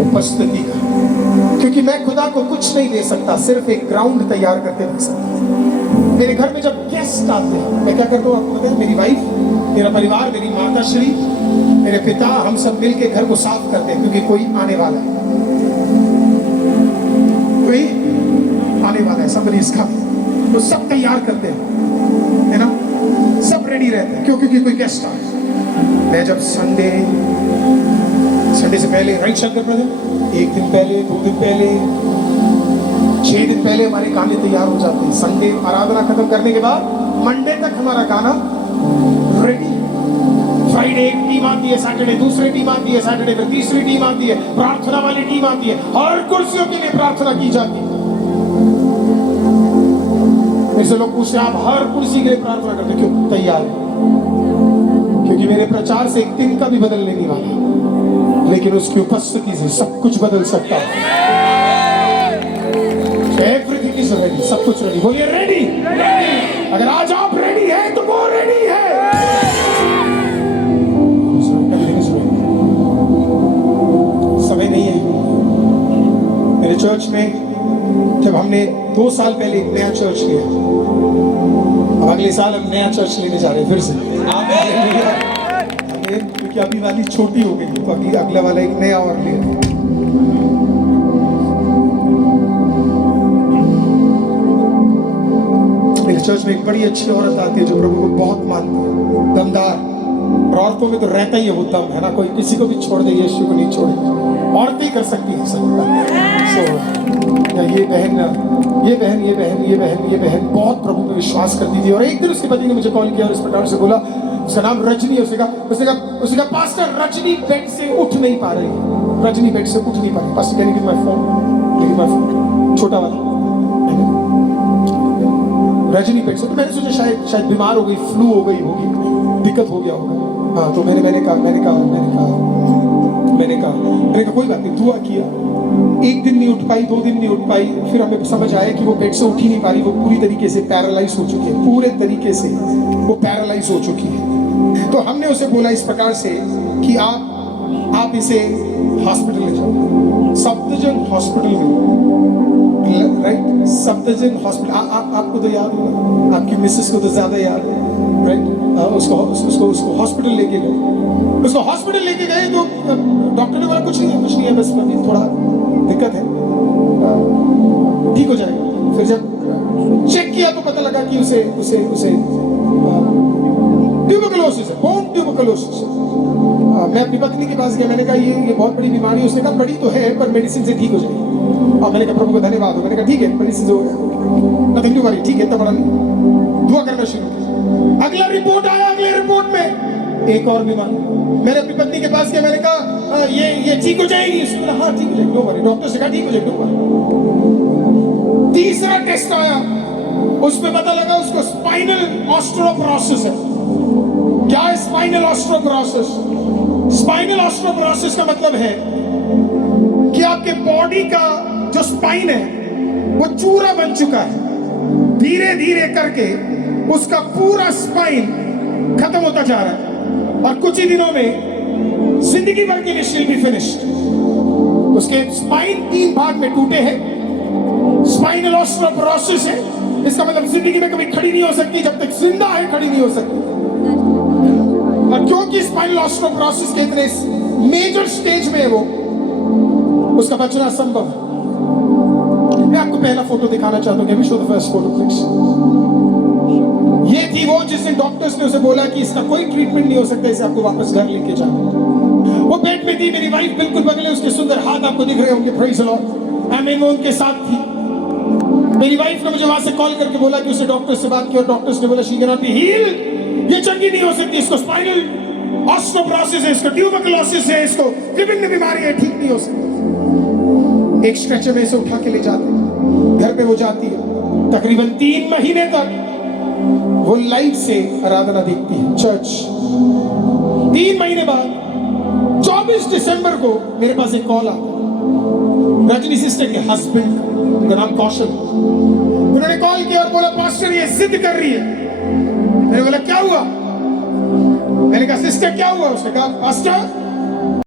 उपस्थिति का, क्योंकि मैं खुदा को कुछ नहीं दे सकता, सिर्फ एक ग्राउंड तैयार करके दे सकता। मेरे घर में जब गेस्ट आते हैं, मैं क्या करता हूँ आपको पता है? मेरी वाइफ, मेरा परिवार, मेरी माता श्री, मेरे पिता, हम सब मिलके घर को साफ करते हैं, क्योंकि कोई आने वाला है, कोई आने वाला है, somebody is coming। तो सब तैयार करते हैं, है ना, सब रेडी रहते हैं, क्यों? क्योंकि कोई गेस्ट आ रहा। मैं जब संडे से पहले, राइट शंकर ब्रदर, 1 दिन पहले, 2 दिन पहले, 6 दिन पहले हमारे गाने तैयार हो जाते हैं। संडे आराधना खत्म करने के बाद मंडे तक हमारा गाना रेडी। फ्राइडे एक टीम आती है, सैटरडे दूसरी टीम आती है, सैटरडे फिर तीसरी टीम आती है, प्रार्थना वाली टीम आती है, हर कुर्सियों के लिए प्रार्थना की जाती है। ऐसे लोग पूछते हैं आप हर कुर्सी के लिए प्रार्थना करते क्यों? तैयार है, क्योंकि मेरे प्रचार से एक दिन का भी बदल नहीं वाला, लेकिन उसकी उपस्थिति से सब कुछ बदल सकता है। एवरीथिंग इज रेडी, सब कुछ रेडी। बोलिए रेडी। अगर आज आप रेडी हैं तो वो रेडी है। Everything is ready। समय नहीं है। मेरे चर्च में जब हमने 2 साल पहले एक नया चर्च लिया, अब अगले साल हम नया चर्च लेने जा रहे हैं फिर से। क्योंकि अभी वाली छोटी हो गई, तो अगला वाला एक नया और लिया। मेरे चर्च में एक बड़ी अच्छी औरत आती है जो प्रभु को बहुत मानती है, दमदार। और औरतों में तो रहता ही है वो दम, है ना, कोई किसी को भी छोड़ दे, यीशु को नहीं छोड़े, औरतें ही कर सकती है सब। ये बहन बहुत प्रभु में विश्वास करती थी। और एक दिन उसके पति ने मुझे कॉल किया और इस प्रकार से बोला, उसका नाम रजनी है। उसने कहा पास्टर रजनी बेड से उठ नहीं पा रही है, रजनी बेड से उठ नहीं पा रही। पास्टर कहने की माय फोन छोटा वाला रजनी बेड से। तो मैंने सोचा शायद बीमार हो गई, फ्लू हो गई होगी, दिक्कत हो गया होगा। हाँ, तो मैंने कहा कोई बात नहीं, दुआ किया। 1 दिन नहीं उठ पाई, 2 दिन नहीं उठ पाई, फिर हमें समझ आया कि वो बेड से उठ ही नहीं पा रही, वो पूरी तरीके से पैरालाइज हो चुकी है, पूरे तरीके से वो पैरालाइज हो चुकी है। तो हमने उसे बोला इस प्रकार से कि आप इसे हॉस्पिटल ले जाओ, सप्तजन हॉस्पिटल में, राइट, सप्तजन हॉस्पिटल। आपको तो याद होगा, आपकी मिसेस को तो ज्यादा याद है, राइट। उसको हॉस्पिटल लेके गए। उसको हॉस्पिटल लेके गए तो डॉक्टर ने बोला कुछ नहीं है, बस अभी थोड़ा दिक्कत है, ठीक हो जाएगा। फिर जब चेक किया तो पता लगा कि उसे ट्यूबरकुलोसिस है, बोन ट्यूबरकुलोसिस। मैं अपनी पत्नी के पास गया, मैंने कहा ये बहुत बड़ी बीमारी है। उसने कहा बड़ी तो है पर मेडिसिन से ठीक हो जाएगी। और मैंने कहा प्रभु को धन्यवाद हो। मैंने कहा ठीक है, मेडिसिन से हो गया, नथिंग टू वरी, ठीक है, इतना बड़ा नहीं। दुआ करना शुरू किया। अगला रिपोर्ट आया, अगले रिपोर्ट में एक और बीमारी। मैंने अपनी पत्नी के पास गया, मैंने कहा ये ठीक हो जाएगी। उसने बोला हाँ ठीक हो जाएगी, नो वरी। डॉक्टर से कहा ठीक हो जाएगी, नो वरी। तीसरा टेस्ट आया, उसमें पता लगा उसको स्पाइनल ऑस्टियोपोरोसिस है। क्या है स्पाइनल ऑस्टियोपोरोसिस? स्पाइनल ऑस्टियोपोरोसिस का मतलब है कि आपके बॉडी का जो स्पाइन है वो चूरा बन चुका है। धीरे धीरे करके उसका पूरा स्पाइन खत्म होता जा रहा है और कुछ ही दिनों में जिंदगी भर के लिए शी विल बी फिनिश्ड। उसके स्पाइन 3 भाग में टूटे हैं। स्पाइनल ऑस्टियोपोरोसिस है, इसका मतलब जिंदगी में कभी खड़ी नहीं हो सकती, जब तक जिंदा है खड़ी नहीं हो सकती। और क्योंकि स्पाइनल ऑस्टियोपोरोसिस के इतने मेजर स्टेज में है वो, उसका बचना असंभव है। मैं आपको पहला फोटो दिखाना चाहता हूँ। Can we show the first photo please? ये थी वो जिस दिन डॉक्टर्स ने उसे बोला कि इसका कोई ट्रीटमेंट नहीं हो सकता, इसे आपको वापस घर लेके जाना। वो बेड में थी, मेरी वाइफ बिल्कुल बगल में, उसके सुंदर हाथ आपको दिख रहे होंगे, प्रेज़ द लॉर्ड। आमीन। वो उनके साथ थी। मेरी वाइफ ने मुझे वहां से कॉल करके बोला कि उसे डॉक्टर से बात की और डॉक्टर्स ने बोला she can not be healed, ये चंगी नहीं हो सकती, इसको स्पाइनल ऑस्टियोपोरोसिस है, इसको ट्यूबरकुलोसिस है, इसको विभिन्न बीमारी है, ठीक नहीं हो सकती। एक स्ट्रेचर में इसे उठा के ले जाते, घर पे वो जाती है। तकरीबन 3 महीने तक वो लाइव से आराधना देखती है, चर्च। 3 महीने बाद 24 दिसंबर को मेरे पास एक कॉल आता, रजनी सिस्टर के हस्बैंड का नाम कौशल। उन्होंने कॉल किया और बोला पास्टर ये जिद कर रही है। मैंने बोला क्या हुआ? मैंने कहा सिस्टर क्या हुआ? उसने कहा पास्टर